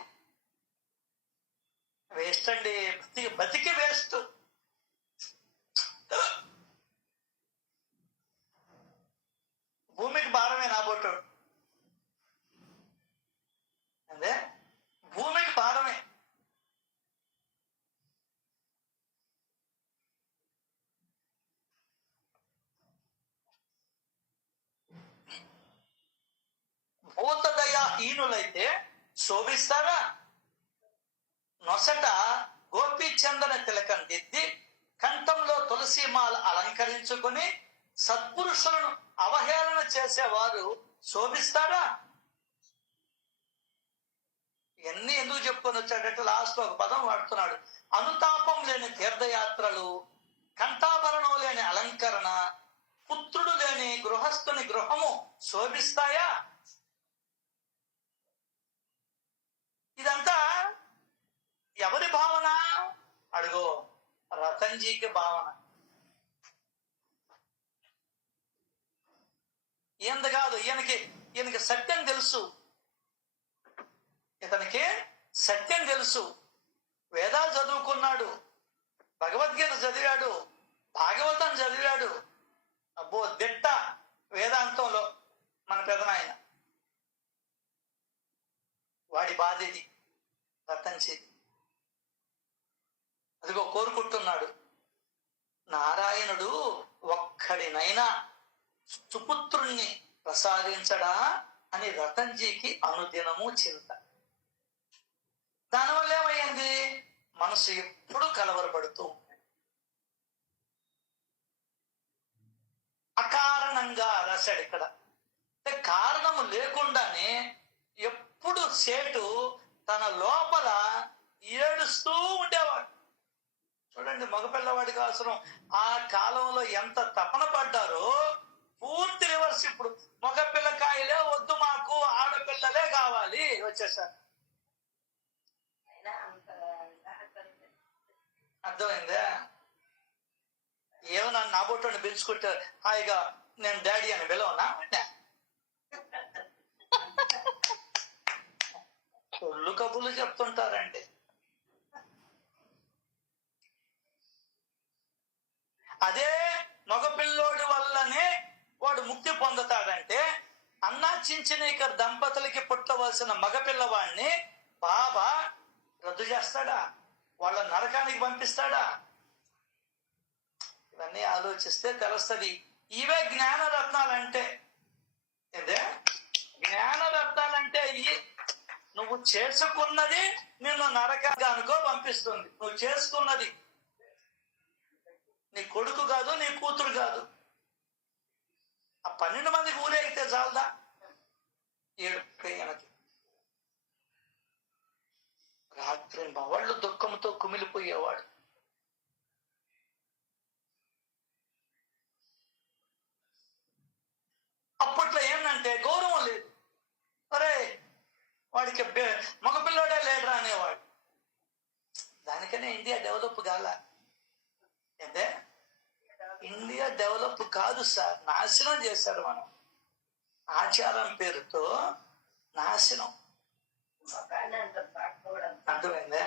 వేస్ట్ అండి, బతికి వేస్ట్. భూమికి భారమే నాబోటాడు, అదే భూమికి భారమే. భూతదయాహీనులైతే శోభిస్తారా? నొసట గోపీచందన తిలకం దిద్ది కంఠంలో తులసిమాల అలంకరించుకుని సత్పురుషులను అవహేళన చేసేవారు శోభిస్తారా? ఇవన్నీ ఎందుకు చెప్పుకొని వచ్చాడంటే లాస్ట్ ఒక పదం వాడుతున్నాడు. అనుతాపం లేని తీర్థయాత్రలు, కంఠాభరణం లేని అలంకరణ, పుత్రుడు లేని గృహస్థుని గృహము శోభిస్తాయా? ఇదంతా ఎవరి భావన అడుగో, రతన్జీకి భావన. ఈయనది కాదు, ఈయనకి సత్యం తెలుసు, ఇతనికి సత్యం తెలుసు. వేదాలు చదువుకున్నాడు, భగవద్గీత చదివాడు, భాగవతం చదివాడు. అబ్బో దిట్ట వేదాంతంలో మన పెదనాయన. వాడి బాధ ఇది రతన్జీది. అదిగో కోరుకుంటున్నాడు, నారాయణుడు ఒక్కడినైనా సుపుత్రుణ్ణి ప్రసాదించడా అని రతన్జీకి అనుదినము చింత. దానివల్ల ఏమయ్యింది? మనసు ఎప్పుడు కలవరపడుతూ అకారణంగా రాశాడు ఇక్కడ. అంటే కారణము లేకుండానే ఎప్పుడు సేటు తన లోపల ఏడుస్తూ ఉండేవాడు. చూడండి, మగపిల్లవాడికి అవసరం ఆ కాలంలో ఎంత తపన పడ్డారో పూర్తి రివర్స్. ఇప్పుడు మగపిల్లకాయలే వద్దు, మాకు ఆడపిల్లలే కావాలి వచ్చేసారు. అర్థమైందా? ఏమన్నా నా బొట్టుని పిలుచుకుంటే హాయిగా నేను డాడీ అని పిలవనా? ఒళ్ళు కబుర్లు చెప్తుంటారండి. అదే మగపిల్లోడి వల్లనే వాడు ముక్తి పొందుతాడంటే అన్నా చించినేకర్ దంపతులకి పుట్టవలసిన మగపిల్లవాడిని బాబా రద్దు చేస్తాడా? వాళ్ళ నరకానికి పంపిస్తాడా? ఇవన్నీ ఆలోచిస్తే తెలుస్తుంది. ఇవే జ్ఞానరత్నాలంటే. ఇదే జ్ఞానరత్నాలంటే ఇవి. నువ్వు చేసుకున్నది నిన్ను నరకానికో పంపిస్తుంది. నువ్వు చేసుకున్నది నీ కొడుకు కాదు, నీ కూతురు కాదు. ఆ 12 మందికి ఊరేగితే చాలదా? 7 రాత్రి మా వాళ్ళు దుఃఖంతో కుమిలిపోయేవాడు. అప్పట్లో ఏంటంటే గౌరవం లేదు. అరే వాడికి మగపిల్లోడే లేడరా అనేవాడు. దానికనే ఇండియా డెవలప్ కాల. అంటే ఇండియా డెవలప్ కాదు సార్, నాశనం చేశారు మనం. ఆచారం పేరుతో నాశనం. అర్థమైందా?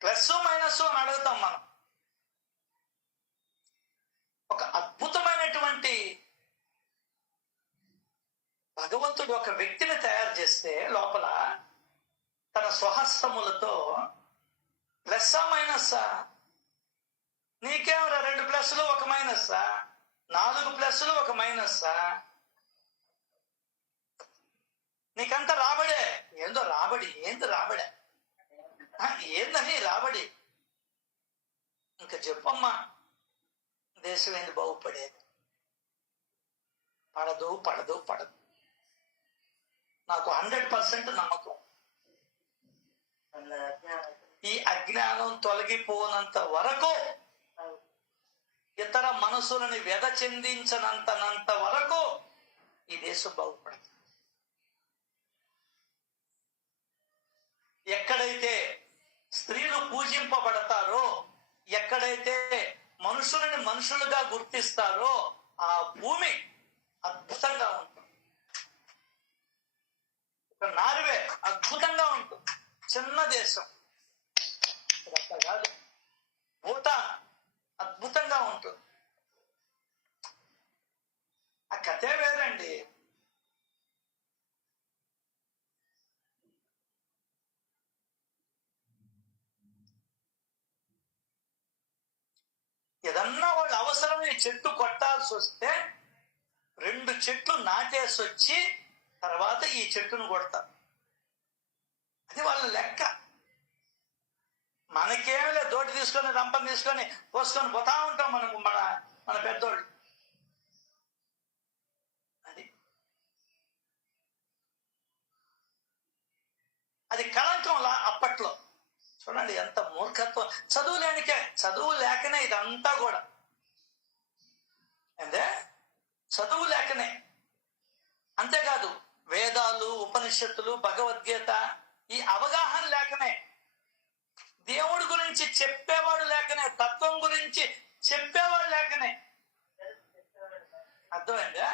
ప్లస్ మైనస్ అని అడుగుతాం మనం. ఒక అద్భుతమైనటువంటి భగవంతుడు ఒక వ్యక్తిని తయారు చేస్తే లోపల తన స్వహస్తములతో ప్లస్సా మైనస్సా? నీకేమరా 2 ప్లస్లు 1 మైనస్సా? 4 ప్లస్లు 1 మైనస్సా? నీకంత రాబడే ఏందో. రాబడి ఏంది? రాబడే ఏందని రాబడి? ఇంకా చెప్పమ్మా, దేశం ఏంది బాగుపడేది? పడదు పడదు పడదు. నాకు 100% నమ్మకం. ఈ అజ్ఞానం తొలగిపోనంత వరకు, ఇతర మనసులని వ్యధ చెందించనంత వరకు ఈ దేశం బాగుపడదు. ఎక్కడైతే స్త్రీలు పూజింపబడతారో, ఎక్కడైతే మనుషులని మనుషులుగా గుర్తిస్తారో ఆ భూమి అద్భుతంగా ఉంటుంది. నార్వే అద్భుతంగా ఉంటుంది, చిన్న దేశం. కాదు, భూటాన్ అద్భుతంగా ఉంటుంది. ఆ కథే వేరండి. ఏదన్నా వాళ్ళు అవసరమే చెట్టు కొట్టాల్సి వస్తే 2 చెట్లు నాటేసి వచ్చి తర్వాత ఈ చెట్టును కొడతారు. అది వాళ్ళ లెక్క. మనకేమీ లేదు, దోటి తీసుకొని రంపం తీసుకొని పోసుకొని పోతా ఉంటాం మనము, మన పెద్దోళ్ళు. అది కళంకంలా అప్పట్లో. చూడండి ఎంత మూర్ఖత్వం. చదువు లేకనే ఇదంతా కూడా. అంటే చదువు లేకనే. అంతేకాదు వేదాలు, ఉపనిషత్తులు, భగవద్గీత ఈ అవగాహన లేకనే, దేవుడి గురించి చెప్పేవాడు లేకనే, తత్వం గురించి చెప్పేవాడు లేకనే. అర్థమైందా?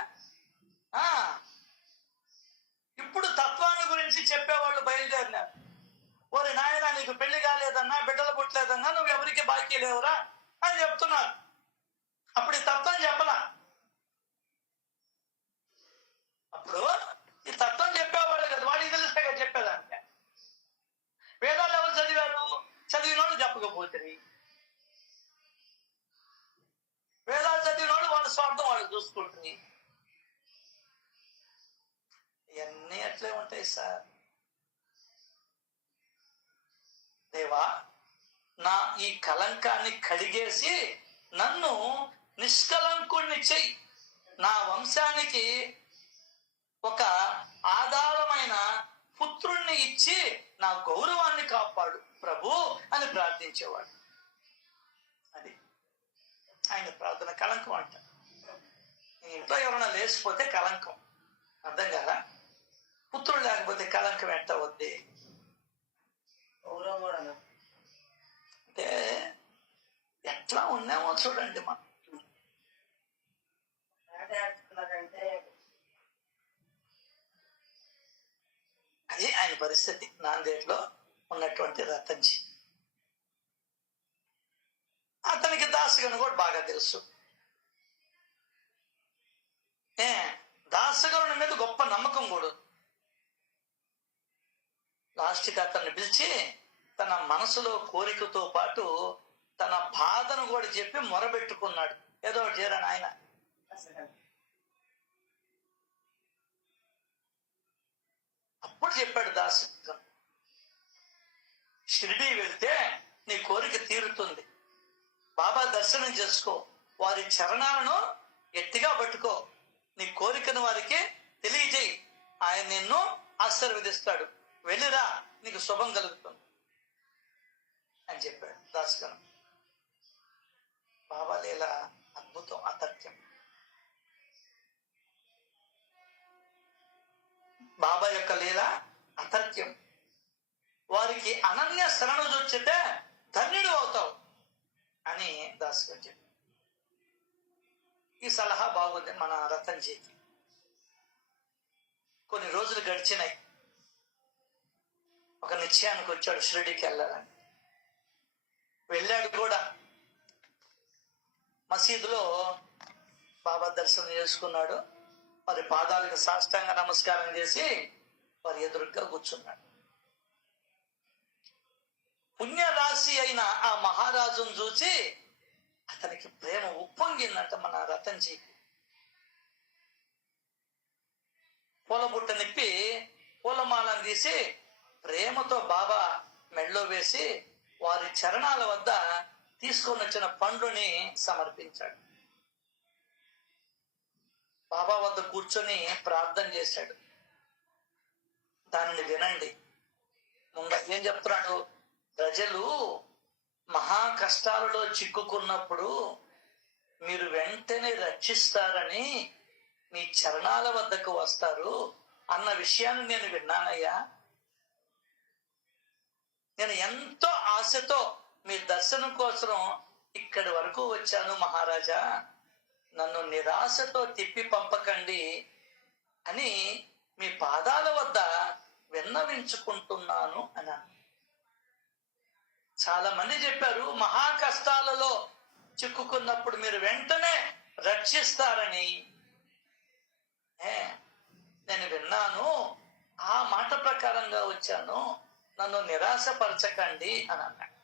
ఇప్పుడు తత్వాన్ని గురించి చెప్పేవాళ్ళు బయలుదేరినారు. ఓరి నాయన, నీకు పెళ్లి కాలేదన్నా, బిడ్డలు పుట్టలేదన్నా, నువ్వు ఎవరికి బాకీ లేవురా అని చెప్తున్నారు. అప్పుడు ఈ తత్వం చెప్పలా. అప్పుడు ఈ తత్వం చెప్పేవాళ్ళు కదా, వాడికి తెలిస్తే కదా చెప్పేదానికి. వేదాలు ఎవరు చదివారు? చదివినోళ్ళు చెప్పకపోతుంది. వేదాలు చదివినోళ్ళు వాళ్ళ స్వార్థం వాళ్ళు చూసుకుంటుంది. ఇవన్నీ అట్లే ఉంటాయి సార్. దేవా, నా ఈ కలంకాన్ని కడిగేసి నన్ను నిష్కలంకుణ్ణి చెయ్యి, నా వంశానికి ఒక ఆధారమైన పుత్రుణ్ణి ఇచ్చి నా గౌరవాన్ని కాపాడు ప్రభు అని ప్రార్థించేవాడు. అది ఆయన ప్రార్థన. కలంకం అంట. ఇంట్లో ఎవరైనా లేచిపోతే కలంకం. అర్థం కదా? పుత్రుడు లేకపోతే కలంకం ఎట్ట వద్ది? అంటే ఎట్లా ఉన్నామో చూడండి. మనం అది ఆయన పరిస్థితి. నాందేడ్లో ఉన్నటువంటి రతన్జీ, అతనికి దాసగను కూడా బాగా తెలుసు. దాసగను మీద గొప్ప నమ్మకం కూడా. లాస్ట్కి అతన్ని పిలిచి తన మనసులో కోరికతో పాటు తన బాధను కూడా చెప్పి మొరబెట్టుకున్నాడు. ఏదో ఒకటి చేయరాని ఆయన. అప్పుడు చెప్పాడు దాసగను, షిరిడీ వెళ్తే నీ కోరిక తీరుతుంది, బాబా దర్శనం చేసుకో, వారి చరణాలను గట్టిగా పట్టుకో, నీ కోరికను వారికి తెలియజేయి, ఆయన నిన్ను ఆశీర్వదిస్తాడు, వెళ్ళిరా, నీకు శుభం కలుగుతుంది అని చెప్పాడు దాసగను. బాబా లీల అద్భుతం, అతథ్యం. బాబా యొక్క లీల అతథ్యం. వారికి అనన్య శరణు చూచితే ధన్యుడు అవుతావు అని దాసగను చెప్పాడు. ఈ సలహా బాగుంది మన రతన్జీకి. కొన్ని రోజులు గడిచినాయి. ఒక నిశ్చయానికి వచ్చాడు, షిరిడీకి వెళ్ళాలని. వెళ్ళాడు కూడా. మసీదులో బాబా దర్శనం చేసుకున్నాడు. వారి పాదాలకు సాష్టాంగ నమస్కారం చేసి వారి ఎదురుగా కూర్చున్నాడు. పుణ్యరాశి అయిన ఆ మహారాజును చూసి అతనికి ప్రేమ ఉప్పొంగిందంట మన రతన్జీకి. పూలబుట్ట నిప్పి పూలమాలను తీసి ప్రేమతో బాబా మెళ్ళో వేసి వారి చరణాల వద్ద తీసుకొని వచ్చిన పండుని సమర్పించాడు. బాబా వద్ద కూర్చొని ప్రార్థన చేశాడు. దానిని వినండి. ముందు ఏం చెప్తున్నాడు? ప్రజలు మహా కష్టాలలో చిక్కుకున్నప్పుడు మీరు వెంటనే రక్షిస్తారని మీ చరణాల వద్దకు వస్తారు అన్న విషయాన్ని నేను విన్నానయ్యా. నేను ఎంతో ఆశతో మీ దర్శనం కోసం ఇక్కడి వరకు వచ్చాను మహారాజా, నన్ను నిరాశతో తిప్పి పంపకండి అని మీ పాదాల వద్ద విన్నవించుకుంటున్నాను అన్నాను. చాలా మంది చెప్పారు మహా కష్టాలలో చిక్కుకున్నప్పుడు మీరు వెంటనే రక్షిస్తారని. నేను విన్నాను, ఆ మాట ప్రకారంగా వచ్చాను, నన్ను నిరాశపరచకండి అని అన్నాడు.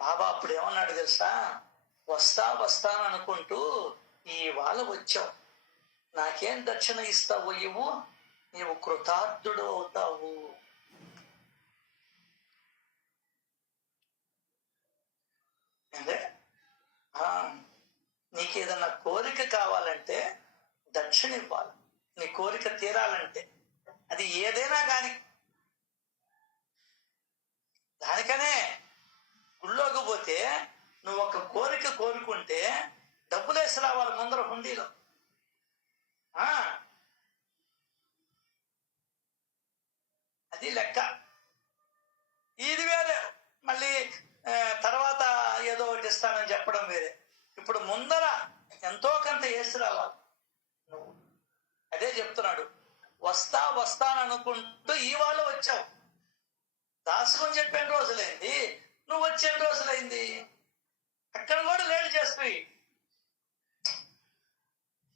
బాబా అప్పుడు ఏమన్నాడు తెలుసా? వస్తాననుకుంటూ ఇవాళ వచ్చావు, నాకేం దక్షిణ ఇస్తావు ఇవ్వు, నీవు కృతార్థుడు అవుతావు. అంటే నీకేదన్నా కోరిక కావాలంటే దక్షిణ ఇవ్వాలి. నీ కోరిక తీరాలంటే అది ఏదైనా కాని. దానికనే గుళ్ళోకి పోతే నువ్వు ఒక కోరిక కోరుకుంటే డబ్బులేసి రావాలి ముందర హుండీలో. అది లెక్క. ఇది వేరే. మళ్ళీ తర్వాత ఏదో ఒకటి ఇస్తానని చెప్పడం వేరే. ఇప్పుడు ముందర ఎంతో కొంత వేసి రావాలి నువ్వు. అదే చెప్తున్నాడు, వస్తాననుకుంటూ ఇవాళ వచ్చావు. దాసుకొని చెప్పిన రోజులైంది, నువ్వు వచ్చే రోజులైంది. అక్కడ కూడా లేట్ చేస్తాయి.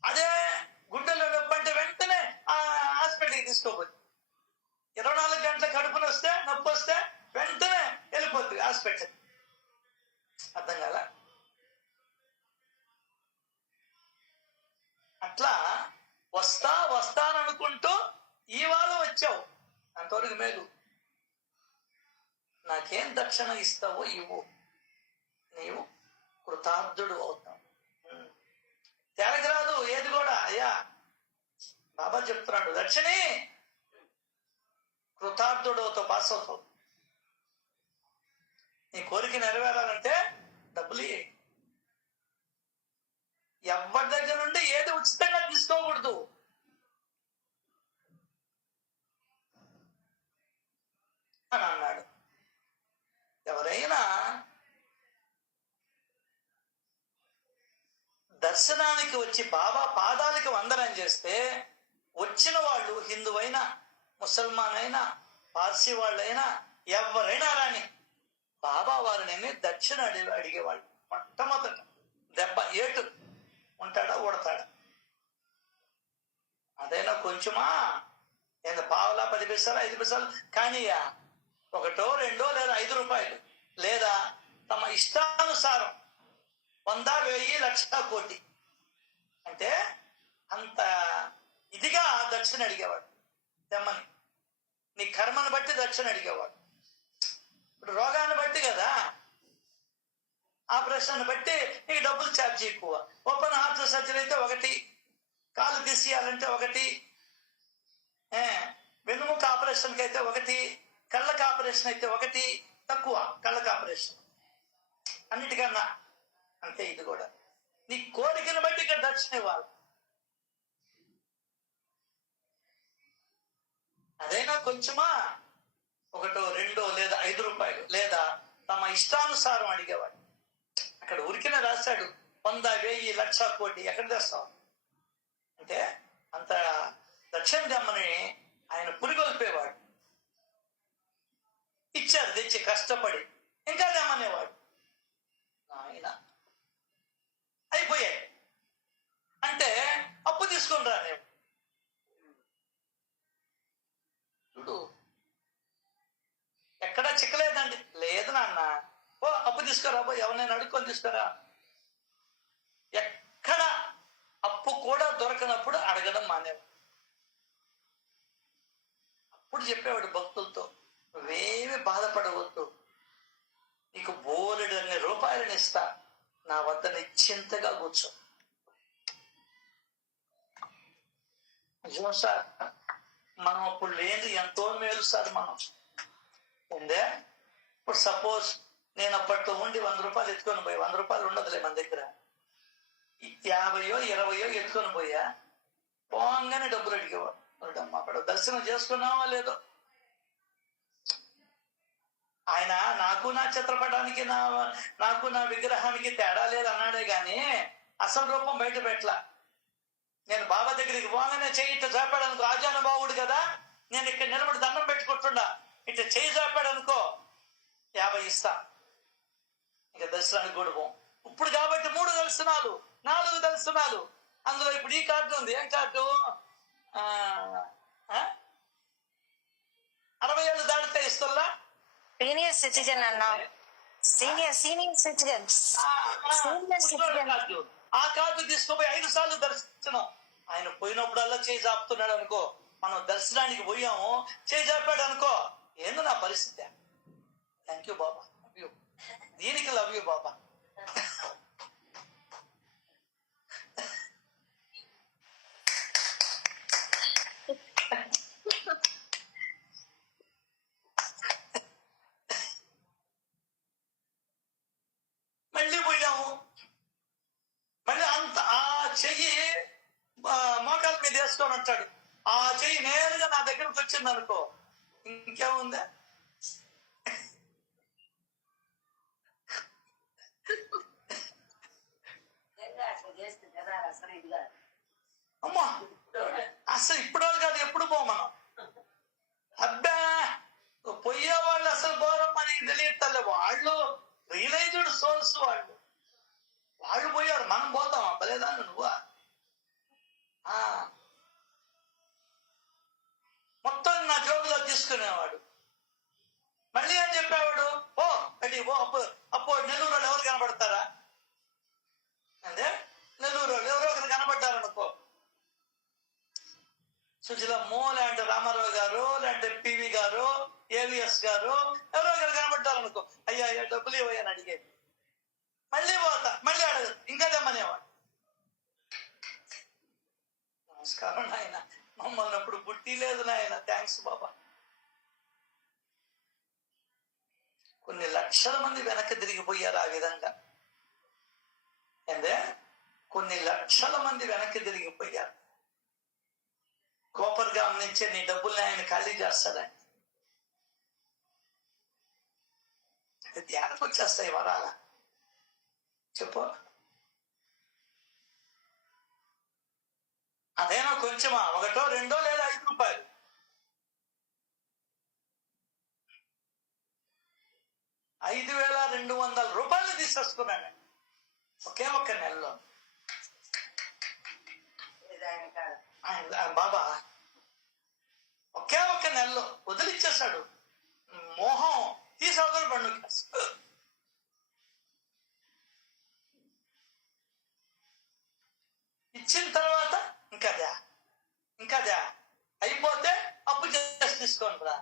అదే గుండెల్లో నొప్పి అంటే వెంటనే హాస్పిటల్కి తీసుకోపోతుంది. 24 గంటల కడుపుని వస్తే నొప్పి వస్తే వెంటనే వెళ్ళిపోతుంది హాస్పిటల్. అర్థం కదా? అట్లా వస్తాననుకుంటూ ఇవాళ వచ్చావు. అంత అంతవరకు మేలు. నాకేం దక్షిణ ఇస్తావో ఇవ్వు, నీవు కృతార్థుడు అవుతావు. తెరగరాదు ఏది కూడా. అయ్యా బాబా చెప్తున్నాడు, దక్షిణి కృతార్థుడు అవుతావు, పాస్ అవుతావు. నీ కోరిక నెరవేరాలంటే డబ్బులు ఇయ్యి. ఎవరి దగ్గర నుండి ఏది ఉచితంగా తీసుకోకూడదు. అని అన్నాడు. ఎవరైనా దర్శనానికి వచ్చి బాబా పాదాలకి వందనం చేస్తే వచ్చిన వాళ్ళు హిందువైనా, ముసల్మాన్ అయినా, పార్సీ వాళ్ళైనా, ఎవరైనా రాని బాబా వారిని దక్షిణ అడిగేవాళ్ళు. మొట్టమొదట దెబ్బ ఏటు ఉంటాడా, ఊడతాడా? అదైనా కొంచెమా, ఎంత పావులా, 10 పైసలు, 5 పైసలు కానీయా, 1, 2 లేదా 5 రూపాయలు, లేదా తమ ఇష్టానుసారం 100, 1000, 1,00,000, కోటి అంటే అంత ఇదిగా దక్షిణ అడిగేవాడు. తెమ్మని నీ కర్మను బట్టి దక్షిణ అడిగేవాడు. ఇప్పుడు రోగాన్ని బట్టి కదా, ఆపరేషన్ బట్టి నీకు డబ్బులు ఛార్జ్ ఎక్కువ. ఓపెన్ హార్ట్ సర్జరీ అయితే 1, కాలు తీసేయాలంటే 1, వెన్నుముక ఆపరేషన్కి అయితే 1, కళ్ళకి ఆపరేషన్ అయితే 1, తక్కువ కళ్ళకి ఆపరేషన్ అన్నిటికన్నా. అంతే ఇది కూడా నీ కోరికను బట్టి ఇక్కడ దక్షిణ ఇవ్వాలి. అదైనా కొంచెమా, 1, 2 లేదా 5 రూపాయలు, లేదా తమ ఇష్టానుసారం అడిగేవాడు. అక్కడ ఉరికిన రాశాడు 100, 1000, 1,00,000, కోటి ఎక్కడ తెస్తావు అంటే అంత దక్షిణ దమ్మని ఆయన పురిగొల్పేవాడు. ఇచ్చారు తెచ్చి కష్టపడి, ఇంకా దమ్మనేవాడు. ఆయన అయిపోయాయి అంటే అప్పు తీసుకుని రానేవాడు. చూడు ఎక్కడా చిక్కలేదండి. లేదు నాన్న, ఓ అప్పు తీసుకురా, పో ఎవరినైనా అడుక్కొని తీసుకురా. ఎక్కడ అప్పు కూడా దొరకనప్పుడు అడగడం మానేవాడు. అప్పుడు చెప్పేవాడు భక్తులతో, నువ్వేమి బాధపడవద్దు, నీకు బోలెడన్ని రూపాయలను ఇస్తా, నా వద్ద నిశ్చింతగా కూర్చో. నిజం సార్, మనం అప్పుడు లేదు, ఎంతో మేలు సార్. మనం ఉందే ఇప్పుడు సపోజ్ నేను అప్పట్లో ఉండి 100 రూపాయలు ఎత్తుకొని పోయి, 100 రూపాయలు ఉండదులే మన దగ్గర, 50, 20 ఎత్తుకొని పోయా, పోగానే డబ్బులు అడిగేవాడు. అక్కడ దర్శనం చేసుకున్నావా లేదో. ఆయన నాకు నా చిత్రపటానికి, నాకు నా విగ్రహానికి తేడా లేదు అన్నాడే గాని అసలు రూపం బయట పెట్టలా. నేను బాబా దగ్గరికి పోగానే చేయి ఇట్లా చాపాడు అనుకో, ఆజానుభావుడు కదా, నేను ఇక్కడ నిలబడి దండం పెట్టుకుంటుండా, ఇట్లా చేయి చాపాడు అనుకో 50 ఇస్తా. ఇక దర్శనానికి కూడా పోం. ఇప్పుడు కాబట్టి 3 దర్శనాలు, 4 దర్శనాలు. అందులో ఇప్పుడు ఈ కార్డు ఉంది. ఏం కార్డు? 60 ఏళ్ళు దాటితే ఇస్తున్నా సీనియర్ సిటిజన్ అన్నా, సీనియర్ సిటిజన్స్. ఆ కార్డు తీసుకుపోయి 5 సార్లు దర్శనం. ఆయన పోయినప్పుడల్లా చేయి చాపుతున్నాడు అనుకో, మనం దర్శనానికి పోయాము, చేయి చాపాడు అనుకో, ఏందో నా పరిస్థితి. Thank you Baba, love you, దీనికి లవ్ యూ బాబా. మళ్ళీ పోయాము, మళ్ళీ అంత ఆ చెయ్యి మోకాల మీద వేసుకొని అంటాడు. ఆ చెయ్యి నేరుగా నా దగ్గరకు వచ్చింది అనుకో, ఇంకేముందా? అమ్మా అసలు ఇప్పుడు వాళ్ళు కాదు, ఎప్పుడు పో మనం. అబ్బా పోయే వాళ్ళు అసలు ఘోరం మనకి తెలియటలే. వాళ్ళు రియలైజ్డ్ సోల్స్, వాళ్ళు పోయారు, మనం పోతాం. అవ్వలేదా నువ్వా? మొత్తం నా జోబులో తీసుకునేవాడు. మళ్ళీ ఏం చెప్పేవాడు? ఓ అది ఓ అప్పు నెల్లూరు వాళ్ళు ఎవరు కనబడతారా అంటే, నెల్లూరు వాళ్ళు ఎవరో ఒకరు కనబడ్డారనుకో, సో సుజలమ్మో లేదంటే రామారావు గారు లేదంటే పివి గారు ఏవిఎస్ గారు ఎవరో ఒకరు కనబడ్డారు అనుకో, అయ్యా అయ్యా డబ్బులు ఇవ్వని అడిగేది. మళ్ళీ పోతా, మళ్ళీ అడగదు, ఇంకా తెమ్మనేవాడు. నమస్కారం నాయన, మమ్మల్ని అప్పుడు బుట్టి లేదు నాయన, థ్యాంక్స్ బాబా. కొన్ని లక్షల మంది వెనక్కి తిరిగిపోయారు ఆ విధంగా. ఏందే, కొన్ని లక్షల మంది వెనక్కి తిరిగిపోయారు. కోపర్గాం నుంచే నీ డబ్బుల్ని ఆయన ఖాళీ చేస్తాడండి. ధ్యానకు వచ్చేస్తాయి వరాల, చెప్పు. అదేనా కొంచెమా, ఒకటో రెండో లేదా 5 రూపాయలు. $5,200 తీసేసుకున్నాను ఒకే ఒక్క నెలలో. బాబా ఒకే ఒక్క నెలలో వదిలిచ్చేశాడు. మోహం తీసవతలు పండు. ఇచ్చిన తర్వాత ఇంకదే అయిపోతే అప్పు చేసి తీసుకోండి రా.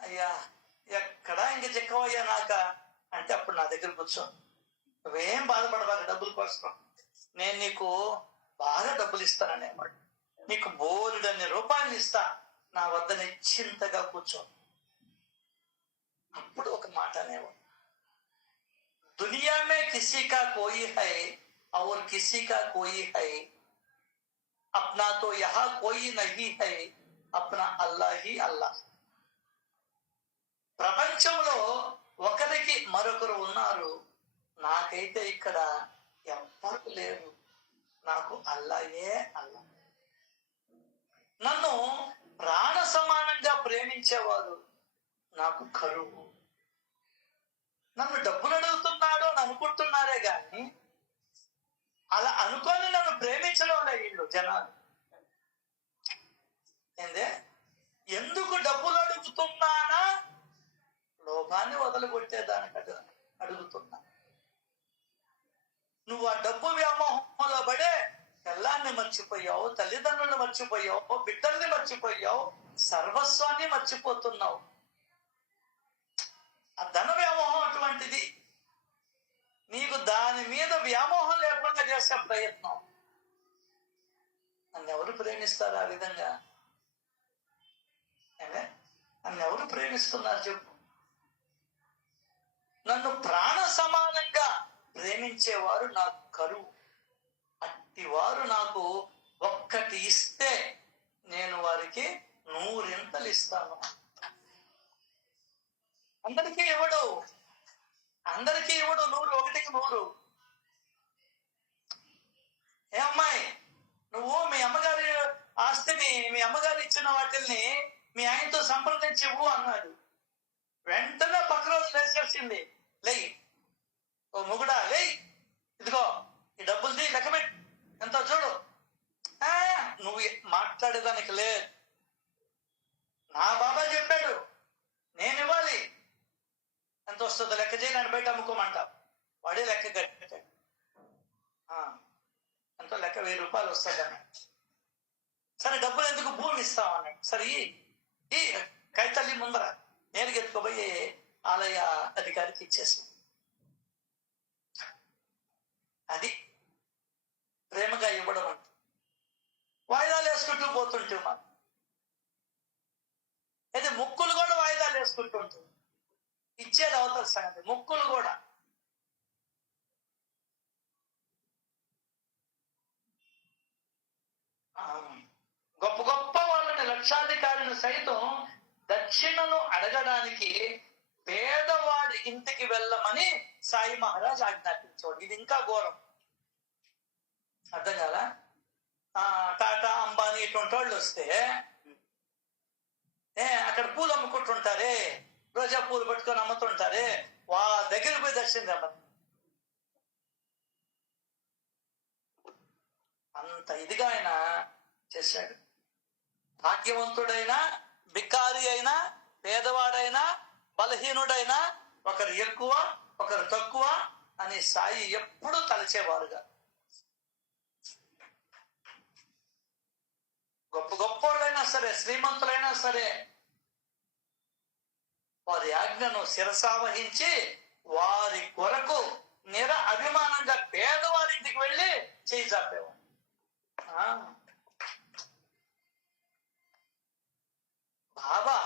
అయ్యా ఎక్కడా ఇంక చెక్కవయ్యా నాక అంటే అప్పుడు నా దగ్గర కూర్చో, నువ్వేం బాధపడబాక డబ్బుల కోసం, నేను నీకు బాగా డబ్బులు ఇస్తాననేవాడు. నీకు బోలెడన్ని రూపాయలు ఇస్తా, నా వద్ద నిశ్చింతగా కూర్చో. అప్పుడు ఒక మాట అనేవాడు, దునియా మే కిసీ కా కోయి హై और किसी का कोई है, अपना तो यहाँ कोई नहीं है, अपना అల్లా హీ అల్లా. ప్రపంచంలో ఒకరికి మరొకరు ఉన్నారు, నాకైతే ఇక్కడ ఎవ్వరు లేరు, నాకు అల్లాయే అల్లా. నన్ను ప్రాణ సమానంగా ప్రేమించేవారు నాకు కరువు. నన్ను డబ్బులు అడుగుతున్నాడు అని అనుకుంటున్నారే గాని అలా అనుకొని నన్ను ప్రేమించడం వీళ్ళు జనాలు. ఏందే, ఎందుకు డబ్బులు అడుగుతున్నానా, లోకాన్ని వదలగొట్టేదానికి అడుగుతున్నా. నువ్వు ఆ డబ్బు వ్యామోహంలో పడే పిల్లాన్ని మర్చిపోయావు, తల్లిదండ్రులను మర్చిపోయావు, బిడ్డల్ని మర్చిపోయావు, సర్వస్వాన్ని మర్చిపోతున్నావు. ఆ ధన వ్యామోహం అటువంటిది. నీకు దాని మీద వ్యామోహం లేకుండా చేసే ప్రయత్నం. నన్ను ఎవరు ప్రేమిస్తారు ఆ విధంగా? నన్ను ఎవరు ప్రేమిస్తున్నారు చెప్పు? నన్ను ప్రాణ సమానంగా ప్రేమించేవారు నాకు కరువు. అట్టివారు నాకు ఒక్కటి ఇస్తే నేను వారికి 100 ఇస్తాను. అందరికీ ఇవ్వడు 100, 1కి 100. ఏ అమ్మాయి, నువ్వు మీ అమ్మగారి ఆస్తిని, మీ అమ్మగారు ఇచ్చిన వాటిల్ని మీ ఆయనతో సంప్రదించివ్వు అన్నాడు. వెంటనే పక్క రోజు లేచేసింది, లేయి ఓ మొగుడా లేయి, ఇదిగో ఈ డబ్బులది లెక్కబెట్టి ఎంతో చూడు. నువ్వు మాట్లాడేదానికి లేదు, నా బాబా చెప్పాడు నేను ఇవ్వాలి, ఎంత వస్తుందో లెక్క చేయి, నన్ను బయట అమ్ముకోమంటావు. వాడే లెక్క కట్టాడు, ఎంతో లెక్క ₹1000 వస్తుంది అన్నాడు. సరే డబ్బులు ఎందుకు, భూమి ఇస్తాం అన్నాడు. సరే ఈ కైతల్లి ముందర నేరుగా ఎత్తుకోబోయి ఆలయ అధికారికి ఇచ్చేసాం. అది ప్రేమగా ఇవ్వడం అంటే. వాయిదాలు వేసుకుంటూ పోతుంటే మనం అయితే ముక్కులు కూడా వాయిదాలు వేసుకుంటూ ఉంటుంది. ఇచ్చేది అవతల సంగతి, ముక్కులు కూడా. గొప్ప గొప్ప వాళ్ళని, లక్షాధికారులు సైతం దక్షిణను అడగడానికి పేదవాడి ఇంటికి వెళ్ళమని సాయి మహారాజ్ ఆజ్ఞాపించాడు. ఇది ఇంకా ఘోరం, అర్థం కాదా? టాటా, అంబానీ ఇటువంటి వాళ్ళు వస్తే అక్కడ పూలు అమ్ముకుంటుంటారే, రోజా పూలు పట్టుకొని అమ్ముతుంటారే, దగ్గరికి పోయి దర్శనం రమ్మని. అంత ఇదిగా ఆయన చేశాడు. భాగ్యవంతుడైనా, బికారి అయినా, పేదవాడైనా, బలహీనుడైనా, ఒకరు ఎక్కువ ఒకరు తక్కువ అని సాయి ఎప్పుడూ తలచేవారుగా. గొప్ప గొప్ప వాళ్ళైనా సరే, శ్రీమంతులైనా సరే, వారి ఆజ్ఞను శిరసావహించి వారి కొరకు అభిమానంగా పేదవారింటికి వెళ్ళి చేయి చాపేవాడు. బాబా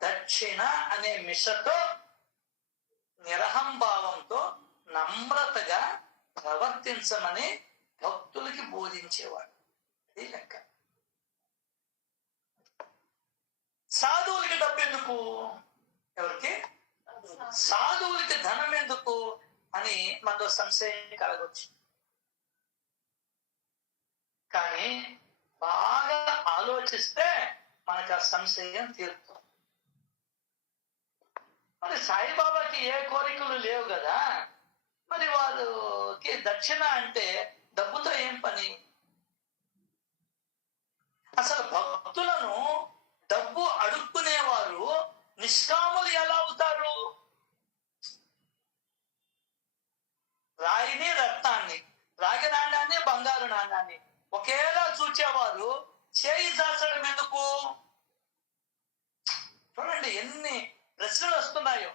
దక్షిణ అనే మిషతో నిరహంభావంతో నమ్రతగా ప్రవర్తించమని భక్తులకి బోధించేవాడు. అది లెక్క. సాధువులకి డబ్బు ఎందుకు? ఎవరికి? సాధువులకి ధనం ఎందుకు అని మనలో సంశయం కలగొచ్చు. కానీ బాగా ఆలోచిస్తే మనకు ఆ సంశయం తీరుతుంది. మరి సాయిబాబాకి ఏ కోరికలు లేవు కదా, మరి వారికి దక్షిణ అంటే డబ్బుతో ఏం పని? అసలు భక్తులను డబ్బు అడుక్కునేవారు నిష్కాములు ఎలా అవుతారు? రాయిని రత్నాన్ని, రాగి నాణ్యాన్ని బంగారు నాణ్యాన్ని ఒకేలా చూచేవారు చేయి చాచడం ఎందుకు? చూడండి ఎన్ని ప్రశ్నలు వస్తున్నాయో.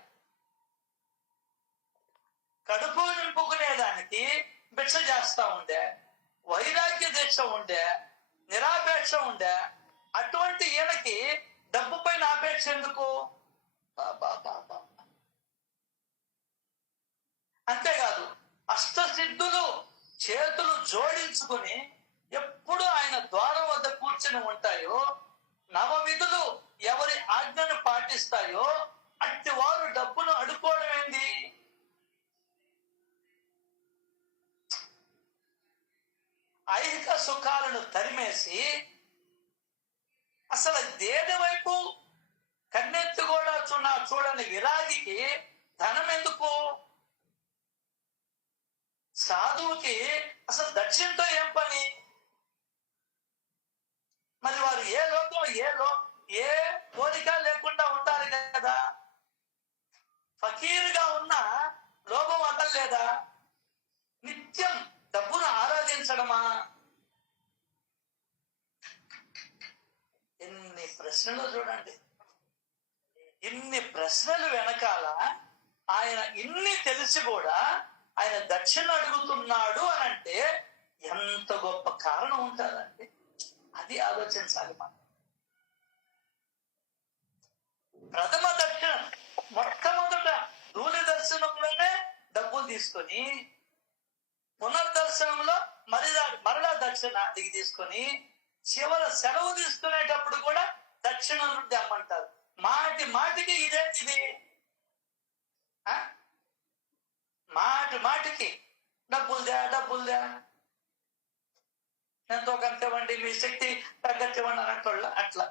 కడుపు నింపుకునేదానికి భిక్ష చేస్తా ఉండే, వైరాగ్య దీక్ష ఉండే, నిరాపేక్ష ఉండే, అటువంటి ఈయనకి డబ్బు పైన ఆపేక్ష ఎందుకు? అంతేకాదు అష్టసిద్ధులు చేతులు జోడించుకుని ఎప్పుడు ఆయన ద్వారం వద్ద కూర్చుని ఉంటాయో, నవవిధులు ఎవరి ఆజ్ఞను పాటిస్తాయో అట్టి వారు డబ్బును అడుకోవడం ఏంది? ఐహిక సుఖాలను తరిమేసి అసలు దేని వైపు కన్నెత్తి కూడా చూడని విరాగికి ధనం ఎందుకు? సాధువుకి అసలు దక్షిణతో ఏం పని? మరి వారు ఏ లోకం ఏ కోరిక లేకుండా ఉంటారు కదా. ఫకీరుగా ఉన్న లోభం వదలలేదా? నిత్యం డబ్బును ఆరాధించడమా? ఎన్ని ప్రశ్నలు చూడండి. ఇన్ని ప్రశ్నలు వెనకాల ఆయన ఇన్ని తెలిసి కూడా ఆయన దక్షిణ అడుగుతున్నాడు అని అంటే ఎంత గొప్ప కారణం ఉంటుందండి. అది ఆలోచించాలి మనం. ప్రథమ దక్షిణ మొట్టమొదట ధూళి దర్శనంలోనే డబ్బులు తీసుకొని, పునర్దర్శనంలో మరలా దక్షిణ దిగి తీసుకొని, చివరి సెలవు తీసుకునేటప్పుడు కూడా దక్షిణ నుండి అమ్మంటారు. మాటికి ఇదేంటిది? మాటికి డబ్బులుదా ఎంతో కంతేవండి, మీ శక్తి తగ్గట్టివ్వండి అన్నట్టు. అట్లా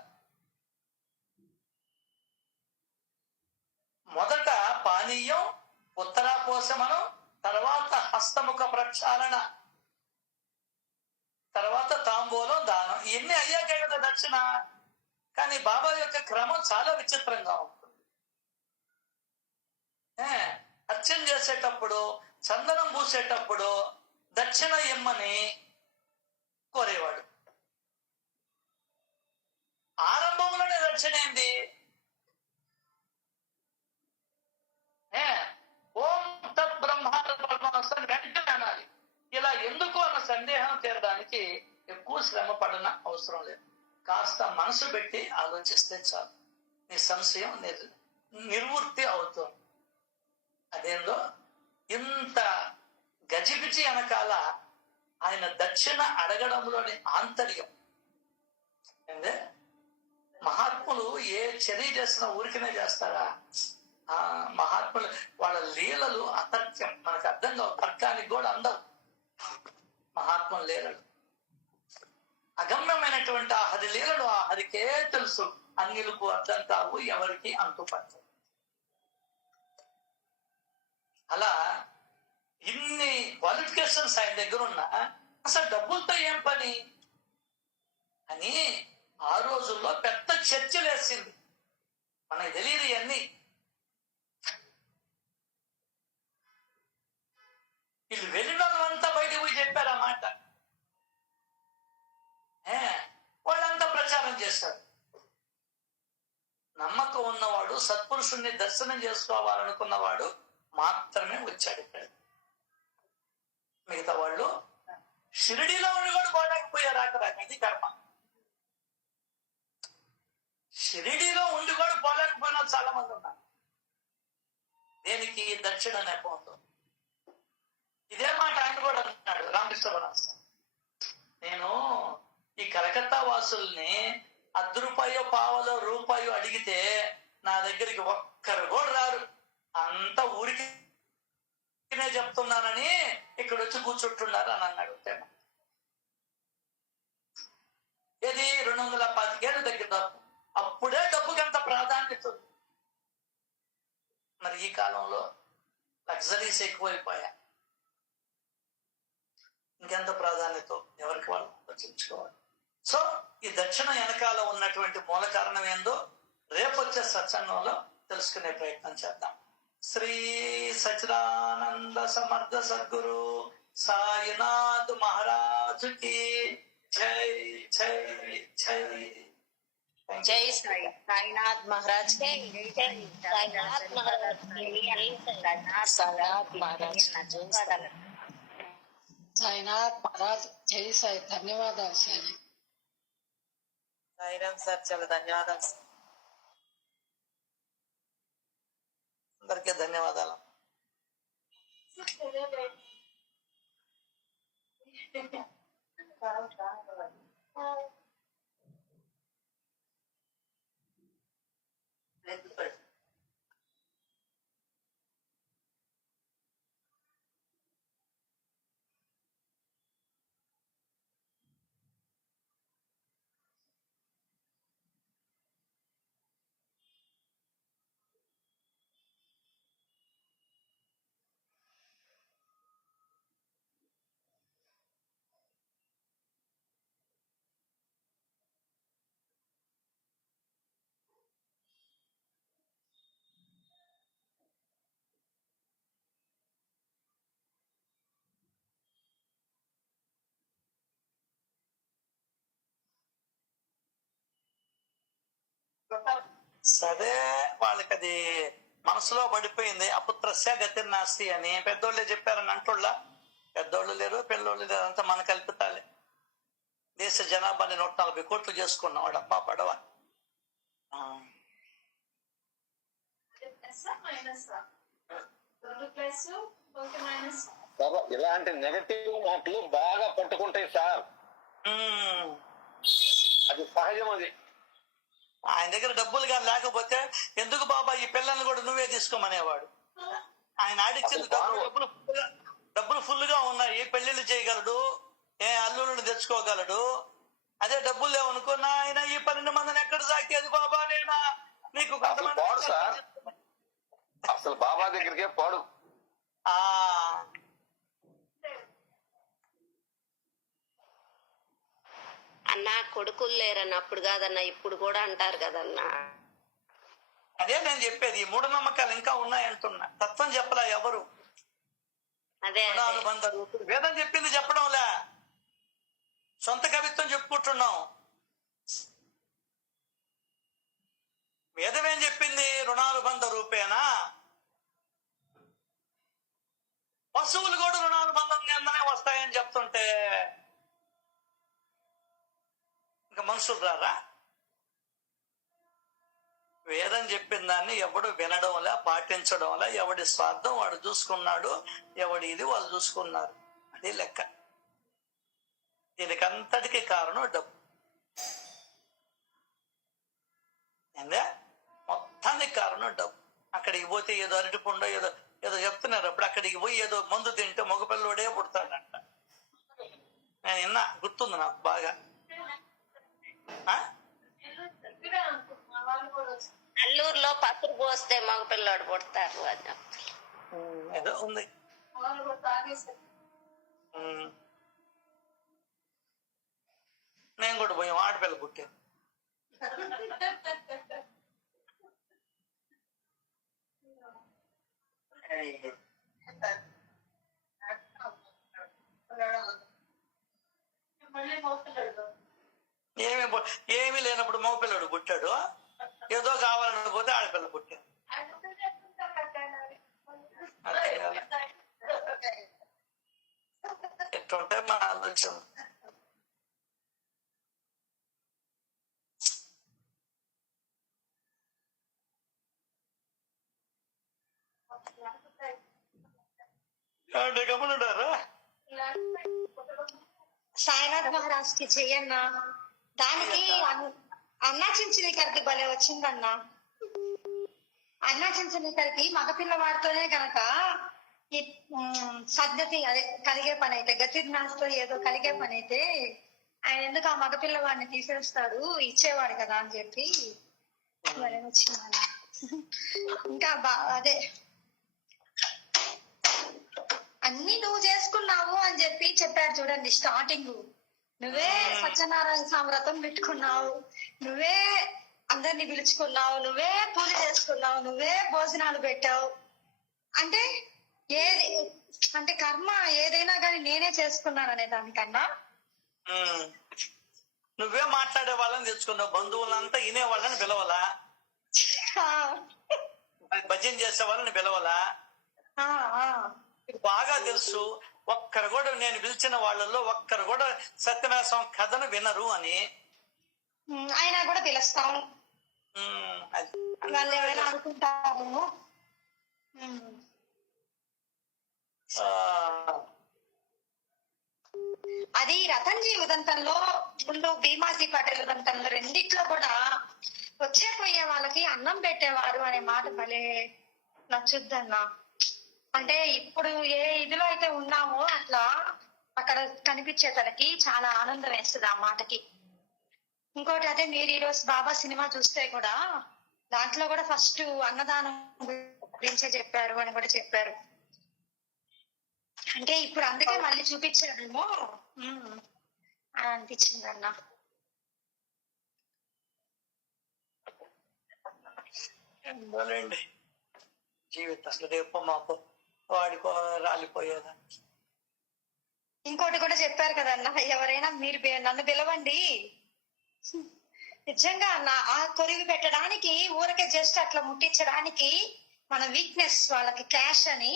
మొదట పానీయం, ఉత్తరాపోషమనం, తర్వాత హస్తముఖ ప్రక్షాళన, తర్వాత తాంబూలం, దానం. ఇవన్నీ అయ్యాకే కదా దక్షిణ. కానీ బాబా యొక్క క్రమం చాలా విచిత్రంగా ఉంటుంది. అర్చన చేసేటప్పుడు, చందనం పూసేటప్పుడు దక్షిణ ఇమ్మని కోరేవాడు. ఆరంభంలోనే దక్షిణ ఏంది? ఓం తత్ బ్రహ్మాండ పరమాత్మ వెంటనే అనాలి. ఇలా ఎందుకు అన్న సందేహం తీరడానికి ఎక్కువ శ్రమ పడన అవసరం లేదు. కాస్త మనసు పెట్టి ఆలోచిస్తే చాలు, నీ సంశయం నిర్వృత్తి అవుతుంది. అదేందో ఇంత గజిబిజి వెనకాల ఆయన దక్షిణ అడగడంలోని ఆంతర్యం ఏందే. మహాత్ములు ఏ చర్య చేసినా ఊరికనే చేస్తారా? ఆ మహాత్ములు వాళ్ళ లీలలు అతర్క్యం, మనకు అర్థం కావు, తర్కానికి కూడా అందవు. మహాత్ముల లీలలు అగమ్యమైనటువంటి ఆ హరి లీలలు ఆ హరికే తెలుసు. అన్యులకు అర్థం కావు, ఎవరికి అంతుపడతావు. అలా ఇన్ని క్వాలిఫికేషన్స్ ఆయన దగ్గర ఉన్నా అసలు డబ్బులతో ఏం పని అని ఆ రోజుల్లో పెద్ద చర్చలు వేసింది. మనకు తెలియదు ఇవన్నీ. వీళ్ళు వెళ్ళిన వాళ్ళంతా బయటకు పోయి చెప్పారు ఆ మాట. వాళ్ళంతా అనుకున్నవాడు, సత్పురుషుణ్ణి దర్శనం చేసుకోవాలనుకున్నవాడు మాత్రమే వచ్చాడు ఇక్కడ. మిగతా వాళ్ళు షిరిడీలో ఉండి కూడా పోలేకపోయారు. అక్కడ అది కర్మ. షిరిడీలో ఉండి కూడా పోలేకపోయినా చాలా మంది ఉన్నారు. దేనికి? దక్షిణ నెపంతో. ఇదే మాట ఆయన కూడా అన్నాడు, రామకృష్ణ పరమహంస. నేను ఈ కలకత్తా వాసుల్ని ₹10 పావలో రూపాయో అడిగితే నా దగ్గరికి ఒక్కరు కూడా రారు, అంత ఊరికి చెప్తున్నానని ఇక్కడ వచ్చి కూర్చుంటున్నారు అని అన్నాడు. ఏది 225 ఏళ్ళు దగ్గర అప్పుడే డబ్బుకి ఎంత ప్రాధాన్యత ఉంది. మరి ఈ కాలంలో లగ్జరీస్ ఎక్కువైపోయా, ఇంకెంత ప్రాధాన్యత ఎవరికి వాళ్ళు ఆలోచించుకోవాలి. సో ఈ దక్షిణ వెనకాల ఉన్నటువంటి మూల కారణం ఏందో రేపొచ్చే సత్సంగంలో తెలుసుకునే ప్రయత్నం చేద్దాం. శ్రీ సచిదానంద సమర్థ సద్గురు సాయినాథ్ మహారాజుకి జై జై జై. జై సాయి సాయినాథ్ మహారాజ్ కి సాయినాథ్ మహారాజ్ సాయినాథ్ మహారాజ్ సాయినాథ్ మహారాజ్ జై సాయి. ధన్యవాదాలు సాయి. సాయిరామ్ సార్, చాలా ధన్యవాదాలు సార్. అందరికీ ధన్యవాదాలు. సరే, వాళ్ళకి అది మనసులో పడిపోయింది. అపుత్రస్య గతిర్నాస్తి అని పెద్దోళ్ళే చెప్పారని అంటుళ్ళ. పెద్దోళ్ళు లేరు, పిల్లోళ్ళు లేరు, అంతా మన కల్పితాలే. దేశ జనాభాని 140 కోట్లు చేసుకున్నాం. వాడు అబ్బా పడవ. ఇలాంటి నెగటివ్ మాటలు బాగా పట్టుకుంటాయి సార్. అది సహజం. అది ఆయన దగ్గర డబ్బులు కానీ లేకపోతే ఎందుకు బాబా ఈ పిల్లల్ని కూడా నువ్వే తీసుకోమనేవాడు. ఆయన ఆడిచ్చిన డబ్బులు ఫుల్ గా ఉన్నాయి, పెళ్లిళ్ళు చేయగలడు, అల్లుళ్ళని తెచ్చుకోగలడు. అదే డబ్బులు లేవనుకున్నా ఆయన ఈ 12 మందిని ఎక్కడ సాకేది బాబా? నేనా నీకు పోడు సార్, అసలు బాబా దగ్గరికే పోడు. అన్న కొడుకులు లేరన్న అప్పుడు కాదన్న, ఇప్పుడు కూడా అంటారు కదన్నా. అదే నేను చెప్పేది, ఈ మూఢనమ్మకాలు ఇంకా ఉన్నాయంటున్నా. తత్వం చెప్పలా ఎవరు. అదే అనుబంధ వేదం చెప్పింది చెప్పడంలే, సొంత కవిత్వం చెప్పుకుంటున్నాం. వేదం ఏం చెప్పింది? రుణానుబంధ రూపేనా. పశువులు కూడా రుణానుబంధం కిందనే వస్తాయని చెప్తుంటే ఇంకా మనుషులు రారా? వేదం చెప్పిన దాన్ని ఎవడు వినడంలా, పాటించడంలా, ఎవడి స్వార్థం వాడు చూసుకున్నాడు, ఎవడి ఇది వాళ్ళు చూసుకున్నారు. అది లెక్క. దీనికంతటికి కారణం డబ్బు. ఏందే మొత్తానికి కారణం డబ్బు. అక్కడికి పోతే ఏదో అరటిపుండో ఏదో ఏదో చెప్తున్నారు. అప్పుడు అక్కడికి పోయి ఏదో మందు తింటే మగపిల్లడే పుడతాడంట. నేను విన్నా, గుర్తుంది నాకు బాగా. అల్లూరులో పసురు పోస్తే మగపిల్లాడు పుడతారు అని ఏదో ఉంది. నేను కూడా పోయాం, ఆడపిల్ల పుట్టాను. ఏమీ లేనప్పుడు మగపిల్లడు పుట్టాడు. ఏదో కావాలని పోతే ఆడపిల్ల పుట్టింది. అదే కదా. ఎట్లుంటే మన ఆలోచన. గమనుండారా? సాయినాథ్ మహారాజ్ కి చెయ్యన్నా. దానికి అన్నా చించినీకరికి భలే వచ్చిందన్నా. అన్నా చించినీకరికి మగపిల్లవాడితోనే గనక ఈ సద్గతి అదే కలిగే పని అయితే గతిర్నాథ్తో ఏదో కలిగే పని అయితే ఆయన ఎందుకు ఆ మగపిల్లవాడిని తీసేస్తాడు, ఇచ్చేవాడు కదా అని చెప్పి భలే వచ్చిందన్నా. ఇంకా అదే అన్ని నువ్వు చేసుకున్నావు అని చెప్పి చెప్పాడు చూడండి స్టార్టింగ్. నువ్వే సత్యనారాయణ స్వామి వ్రతం పెట్టుకున్నావు, నువ్వే అందరిని పిలుచుకున్నావు, నువ్వే పూజ చేసుకున్నావు, నువ్వే భోజనాలు పెట్టావు. అంటే ఏది అంటే కర్మ ఏదైనా కానీ నేనే చేసుకున్నాను అనే దానికన్నా నువ్వే మాట్లాడే వాళ్ళని తెచ్చుకున్నావు, బంధువులంతా వినే వాళ్ళని పిలవలా, భజన చేసే వాళ్ళని పిలవలా. బాగా తెలుసు ఒక్కరు కూడా నేను పిలిచిన వాళ్ళల్లో ఒక్కరు కూడా సత్యనారాయణ కథను వినరు అని. ఆయన కూడా పిలుస్తాం, వాళ్ళు ఎవరైనా అనుకుంటారు. అది రతన్జీ ఉదంతంలో ముందు భీమాజీ పటేల్ ఉదంతంలో రెండిట్లో కూడా వచ్చే పోయే వాళ్ళకి అన్నం పెట్టేవారు అనే మాట భలే నచ్చుద్దన్నా. అంటే ఇప్పుడు ఏ ఇదిలో అయితే ఉన్నామో అట్లా అక్కడ కనిపించేసరికి చాలా ఆనందం వేస్తుంది ఆ మాటకి. ఇంకోటి అదే మీరు ఈరోజు బాబా సినిమా చూస్తే కూడా దాంట్లో కూడా ఫస్ట్ అన్నదానం గురించే చెప్పారు అని కూడా చెప్పారు. అంటే ఇప్పుడు అందుకే మళ్ళీ చూపించారేమో అని అనిపించింది అన్న. జీవితం రేపు మాకు వాడికో రాలిపోయేదా. ఇంకోటి కూడా చెప్పారు కదన్న, ఎవరైనా మీరు నన్ను పిలవండి. నిజంగా అన్న ఆ కొరివి పెట్టడానికి ఊరకే జస్ట్ అట్లా ముట్టించడానికి మన వీక్నెస్ వాళ్ళకి క్యాష్ అని,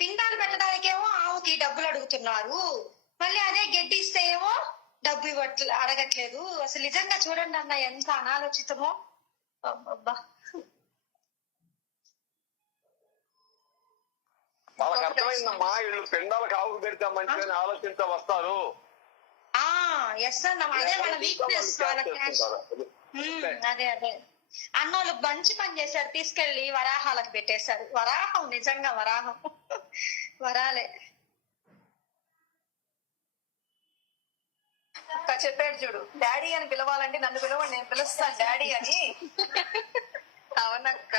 పిండాలు పెట్టడానికేమో ఆవుకి డబ్బులు అడుగుతున్నారు, మళ్ళీ అదే గడ్డిస్తే ఏమో డబ్బు అడగట్లేదు. అసలు నిజంగా చూడండి అన్న ఎంత అనాలోచితమో. అబ్బా వాళ్ళకి అర్థమైందమ్మా, వీళ్ళు పిండాలకు ఆవుకు పెడితే మంచిదని ఆలోచించ వస్తారు. ఎస్ అన్న, అదే మన వీక్నెస్ వాళ్ళ క్యాష్. అదే అదే అన్నోళ్ళు మంచి పని చేశారు, తీసుకెళ్లి వరాహాలకు పెట్టేశారు. వరాహం నిజంగా వరాహం వరాలే. చెప్పాడు చూడు, డాడీ అని పిలవాలంటే నన్ను పిలవండి, నేను పిలుస్తాను డాడీ అని. అవునక్క,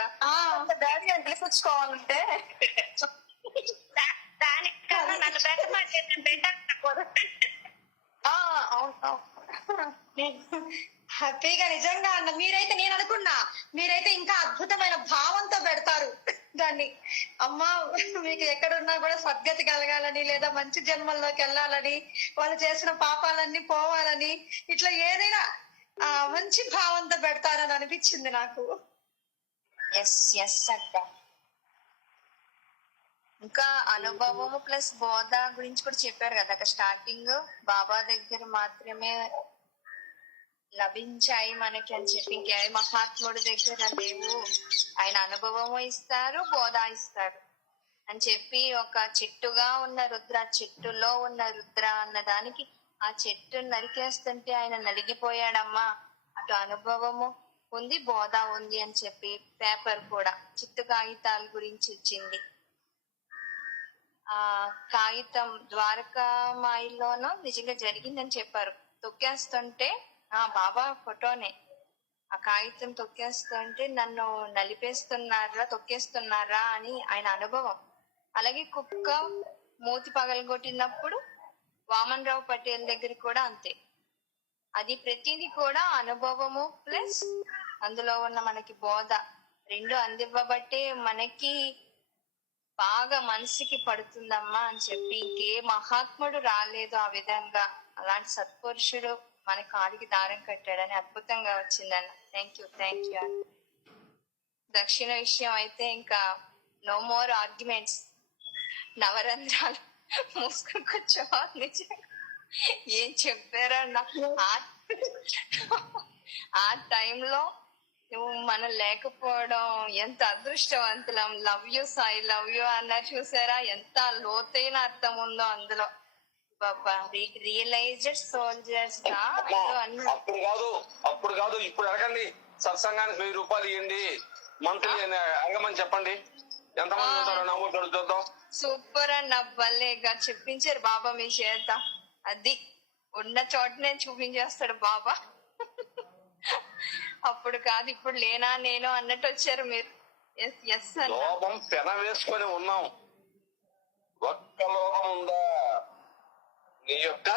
డాడీ అని పిలిపించుకోవాలంటే దానికన్నా నన్ను హ్యాపీగా నిజంగా అన్న. మీరైతే నేను అనుకున్నా మీరైతే ఇంకా అద్భుతమైన భావంతో పెడతారు దాన్ని. అమ్మా మీకు ఎక్కడున్నా కూడా సద్గతి కలగాలని, లేదా మంచి జన్మల్లోకి వెళ్ళాలని, వాళ్ళు చేసిన పాపాలన్నీ పోవాలని, ఇట్లా ఏదైనా మంచి భావంతో పెడతారని అనిపించింది నాకు. ఎస్ ఎస్ అక్క. ఇంకా అనుభవము ప్లస్ బోధ గురించి కూడా చెప్పారు కదా అక్క. స్టార్టింగ్ బాబా దగ్గర మాత్రమే లభించాయి మనకి అని చెప్పి ఇంకే మహాత్ముడి దగ్గర లేవు. ఆయన అనుభవము ఇస్తారు, బోధ ఇస్తారు అని చెప్పి ఒక చెట్టుగా ఉన్న రుద్ర, చెట్టులో ఉన్న రుద్ర అన్న దానికి ఆ చెట్టు నరికేస్తుంటే ఆయన నలిగిపోయాడమ్మా. అటు అనుభవము ఉంది, బోధ ఉంది అని చెప్పి పేపర్ కూడా చిట్టు కాగితాల గురించి ఇచ్చింది. ఆ కాగితం ద్వారకామాయిలోనూ నిజంగా జరిగిందని చెప్పారు. తొక్కేస్తుంటే బాబా ఫోటోనే, ఆ కాగితం తొక్కేస్తుంటే నన్ను నలిపేస్తున్నారా, తొక్కేస్తున్నారా అని ఆయన అనుభవం. అలాగే కుక్క మూతి పగలగొట్టినప్పుడు వామన్ రావు పటేల్ దగ్గర కూడా అంతే. అది ప్రతిదీ కూడా అనుభవము ప్లస్ అందులో ఉన్న మనకి బోధ రెండు అందివ్వబట్టే మనకి బాగా మనసుకి పడుతుందమ్మా అని చెప్పి ఇంకే మహాత్ముడు రాలేదు ఆ విధంగా. అలాంటి సత్పురుషుడు మన కాలికి దారం కట్టాడని అద్భుతంగా వచ్చిందన్న. థ్యాంక్ యూ దక్షిణ విషయం అయితే ఇంకా నో మోర్ ఆర్గ్యుమెంట్స్. నవరంధ్రాలు మూసుకుని కూర్చోవాలి. నిజంగా ఏం చెప్పారన్నా ఆ టైంలో నువ్వు మనం లేకపోవడం ఎంత అదృష్టవంతులం. Love you Sai, love you అన్నారు చూసారా, ఎంత లోతైన అర్థం ఉందో అందులో. బాబా రియలైజ్డ్ సోల్జర్స్ గా ఏదో అన్నారు. అప్పుడు కాదు ఇప్పుడు అడగండి. సత్సంగానికి 1000 రూపాయలు ఇవ్వండి, మంత్లీ అడగమని చెప్పండి. ఎంతమంది ఉంటారో నవ్వుతాడు చూద్దాం. సూపర్ అన్న, భలేగా చెప్పించారు బాబా మీ చేత. అది ఉన్న చోటనే చూపించేస్తాడు బాబా. అప్పుడు కాదు ఇప్పుడు లేనా నేను అన్నట్టు వచ్చారు మీరు. ఎస్ ఎస్ అన్న. లోపం పెన వేసుకొని ఉన్నాం. ఒక్క లోపం ఉందా? నీ యొక్క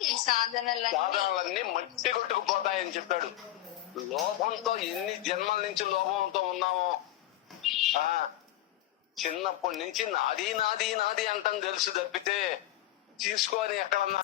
ఈ సాధనలన్నీ మట్టి కొట్టుకుపోతాయని చెప్పాడు. లోపంతో ఎన్ని జన్మల నుంచి లోపంతో ఉన్నామో. చిన్నప్పటి నుంచి నాది నాది నాది అంటాం తెలుసు తప్పితే తీసుకొని ఎక్కడన్నా